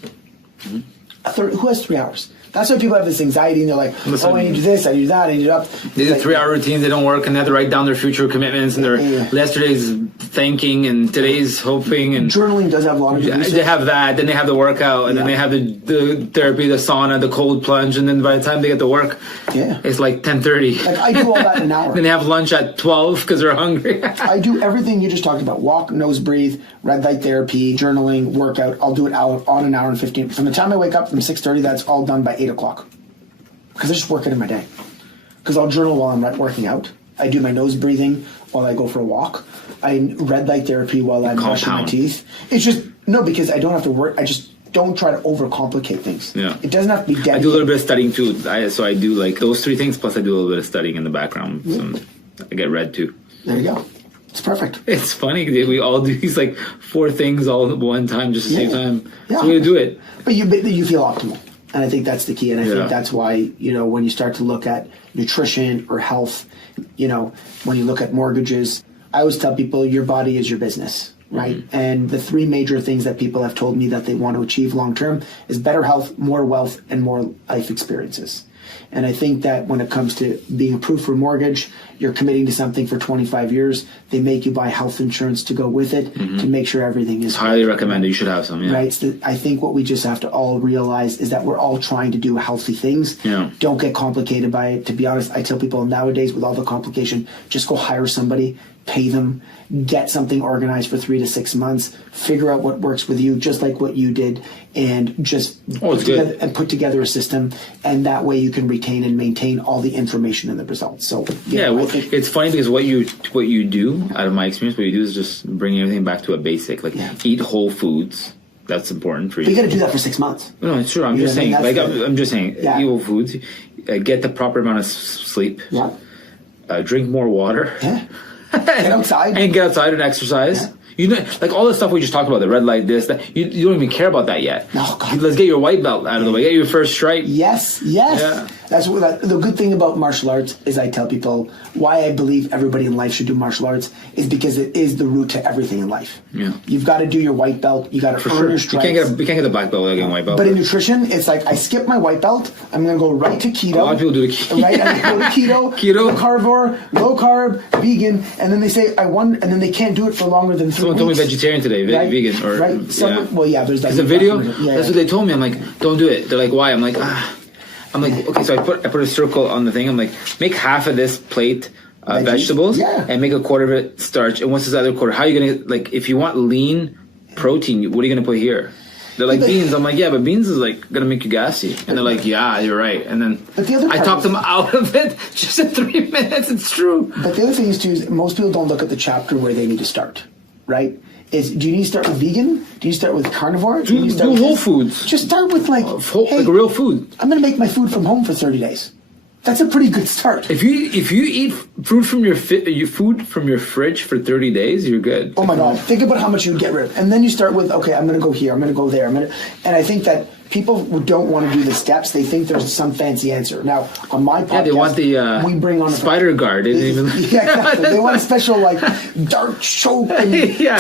Mm-hmm. Who has 3 hours? That's why people have this anxiety and they're like, I need to do this, I need to do that, I need to do that. They do 3-hour routines, they don't work, and they have to write down their future commitments, and their yesterday's thanking and today's hoping. And journaling does have a lot of research. They have that, then they have the workout, and then they have the therapy, the sauna, the cold plunge, and then by the time they get to work, it's like 10:30. Like, I do all that in an hour. Then they have lunch at 12 because they're hungry. I do everything you just talked about. Walk, nose breathe, red light therapy, journaling, workout. I'll do it on an hour and 15. From the time I wake up from 6:30, that's all done by 8 o'clock. Because I just work it in my day. Because I'll journal while I'm working out. I do my nose breathing while I go for a walk. I red light therapy while I'm brushing my teeth. It's just, because I don't have to work. don't try to overcomplicate things. Yeah. It doesn't have to be dedicated. I do a little bit of studying too. So I do like those 3 things, plus I do a little bit of studying in the background. I get read too. There you go. It's perfect. It's funny. We all do these like 4 things all at one time, just at the same time. Yeah. So we do it. But you feel optimal. And I think that's the key. And I think that's why, when you start to look at nutrition or health, when you look at mortgages, I always tell people your body is your business, right? Mm-hmm. And the 3 major things that people have told me that they want to achieve long term is better health, more wealth, and more life experiences. And I think that when it comes to being approved for mortgage, you're committing to something for 25 years. They make you buy health insurance to go with it to make sure everything is highly recommended. You should have some. Yeah. Right. So I think what we just have to all realize is that we're all trying to do healthy things. Yeah. Don't get complicated by it. To be honest, I tell people nowadays with all the complication, just go hire somebody, pay them, get something organized for 3 to 6 months, figure out what works with you, just like what you did, and just put together a system, and that way you can retain and maintain all the information and the results. So it's funny because what you do, out of my experience, what you do is just bring everything back to a basic, like eat whole foods. That's important for you. But you got to do that for 6 months. No, it's true. I'm just saying. I'm just saying. Eat whole foods. Get the proper amount of sleep. Yeah. Drink more water. Yeah. Get outside. And get outside and exercise. Yeah. Like all the stuff we just talked about, the red light, this, that, you don't even care about that yet. No, God. Let's get your white belt out of the way. Get your first stripe. Yes. Yeah. That's the good thing about martial arts is I tell people why I believe everybody in life should do martial arts is because it is the root to everything in life. Yeah. You've got to do your white belt. You got to earn your stripes. You can't get the black belt without getting white belt. But in nutrition, it's like I skip my white belt. I'm going to go right to keto. A lot of people do the keto. Right? I'm going to go to keto. Low carnivore, low carb, vegan, and then they say I won, and then they can't do it for longer than 3 weeks. Someone told me vegetarian today, vegan or right. Well, yeah, there's that. There's a video. That's what they told me. I'm like, don't do it. They're like, why? I'm like, okay. So I put a circle on the thing. I'm like, make half of this plate vegetables and make a quarter of it starch. And what's this other quarter? How are you gonna like? If you want lean protein, what are you gonna put here? They're like beans. I'm like, yeah, but beans is like gonna make you gassy. And they're like, yeah, you're right. And then I talked them out of it just in 3 minutes. It's true. But the other thing is most people don't look at the chapter where they need to start, right? Do you need to start with vegan? Do you start with carnivore? Do whole foods. Just start with like real food. I'm going to make my food from home for 30 days. That's a pretty good start. If you eat food from your fridge for 30 days, you're good. Oh my God! Think about how much you would get rid of, and then you start with I'm going to go here, I'm going to go there, and I think that people who don't want to do the steps, they think there's some fancy answer. Now, on my podcast, they want the we bring on spider guard. Exactly. They want a special dark choke, and,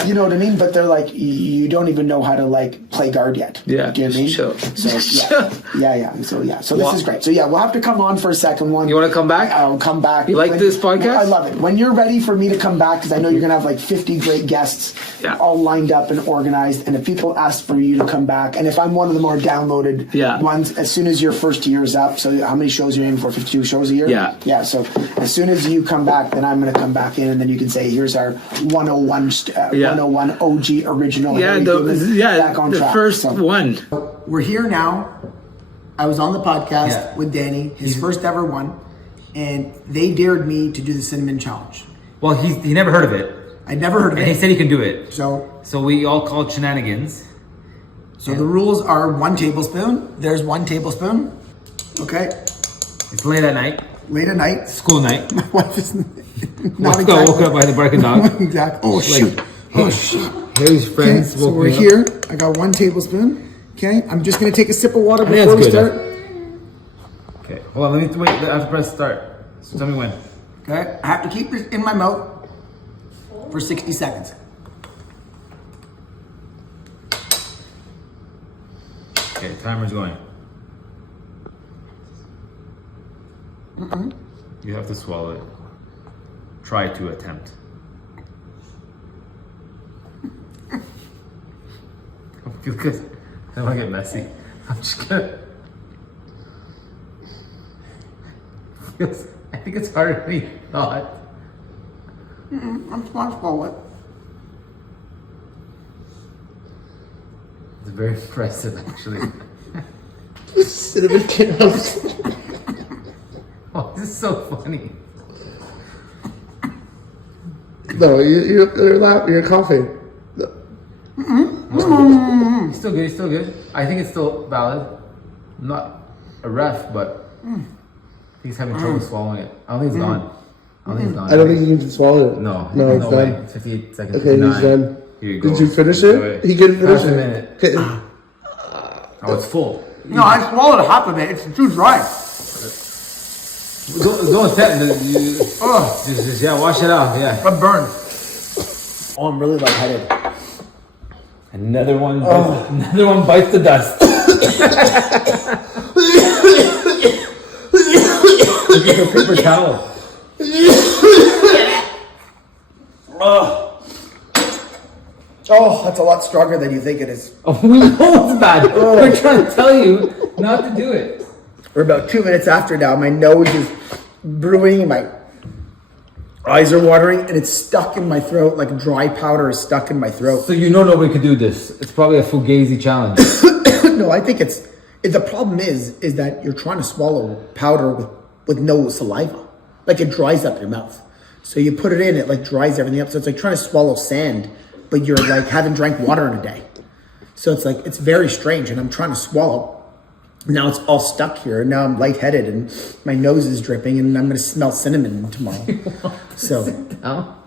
you know what I mean? But they're like, you don't even know how to play guard yet. Yeah, do you know what I mean? Chill. So this is great. So we'll have to come on for a second one. You want to come back? I'll come back. You like this podcast? I love it. When you're ready for me to come back, because I know you're going to have 50 great guests all lined up and organized. And if people ask for you to come back, and if I'm one of the more downloaded ones, as soon as your first year's up, so how many shows are you in for? 52 shows a year? Yeah, so as soon as you come back, then I'm going to come back in, and then you can say, here's our 101 OG original. Back on track. First one. We're here now. I was on the podcast with Danny, his first ever one, and they dared me to do the cinnamon challenge. Well, he never heard of it. I'd never heard of it. And he said he can do it. So we all call it shenanigans. So the rules are 1 tablespoon. There's 1 tablespoon. Okay. It's late at night. Late at night. School night. My wife is not exactly. Woke up by the barking dog. Exactly. Oh shoot. His friends. So we're here. I got 1 tablespoon. Okay. I'm just gonna take a sip of water before we start. Okay. Hold on. Let me wait. I have to press start. So tell me when. Okay. I have to keep it in my mouth for 60 seconds. Okay, timer's going. You have to swallow it. Try to attempt. I feel good. I don't want to get messy. I'm just gonna. I think it's harder than you thought. I'm trying to swallow it. It's very impressive, actually. Cinnamon candles. Oh, this is so funny. No, you're laughing. You're coughing. still good. He's still good. I think it's still valid. Not a ref, but he's having trouble swallowing it. I don't think it's gone. I don't think you can swallow it. No, it's way. done. 58 seconds. Okay, 59. he's done. Here you go. Did you finish it? He couldn't finish Half a it. minute. Okay. Oh, it's full. No, I swallowed half of it. It's too dry. Don't tell. Yeah, wash it off. Yeah. It burns. Oh, I'm really lightheaded. Another one. Another one bites the dust. Look at the paper towel. Oh, that's a lot stronger than you think it is. Oh, we know it's bad. We're trying to tell you not to do it. We're about 2 minutes after now. My nose is brewing. My eyes are watering, and it's stuck in my throat like dry powder is stuck in my throat. So you know nobody could do this. It's probably a fugazi challenge. No, I think the problem is that you're trying to swallow powder with no saliva. Like it dries up your mouth. So you put it in, it like dries everything up. So it's like trying to swallow sand, but you're like haven't drank water in a day. So it's like, it's very strange, and I'm trying to swallow. Now it's all stuck here, and now I'm lightheaded, and my nose is dripping, and I'm going to smell cinnamon tomorrow. So. Oh.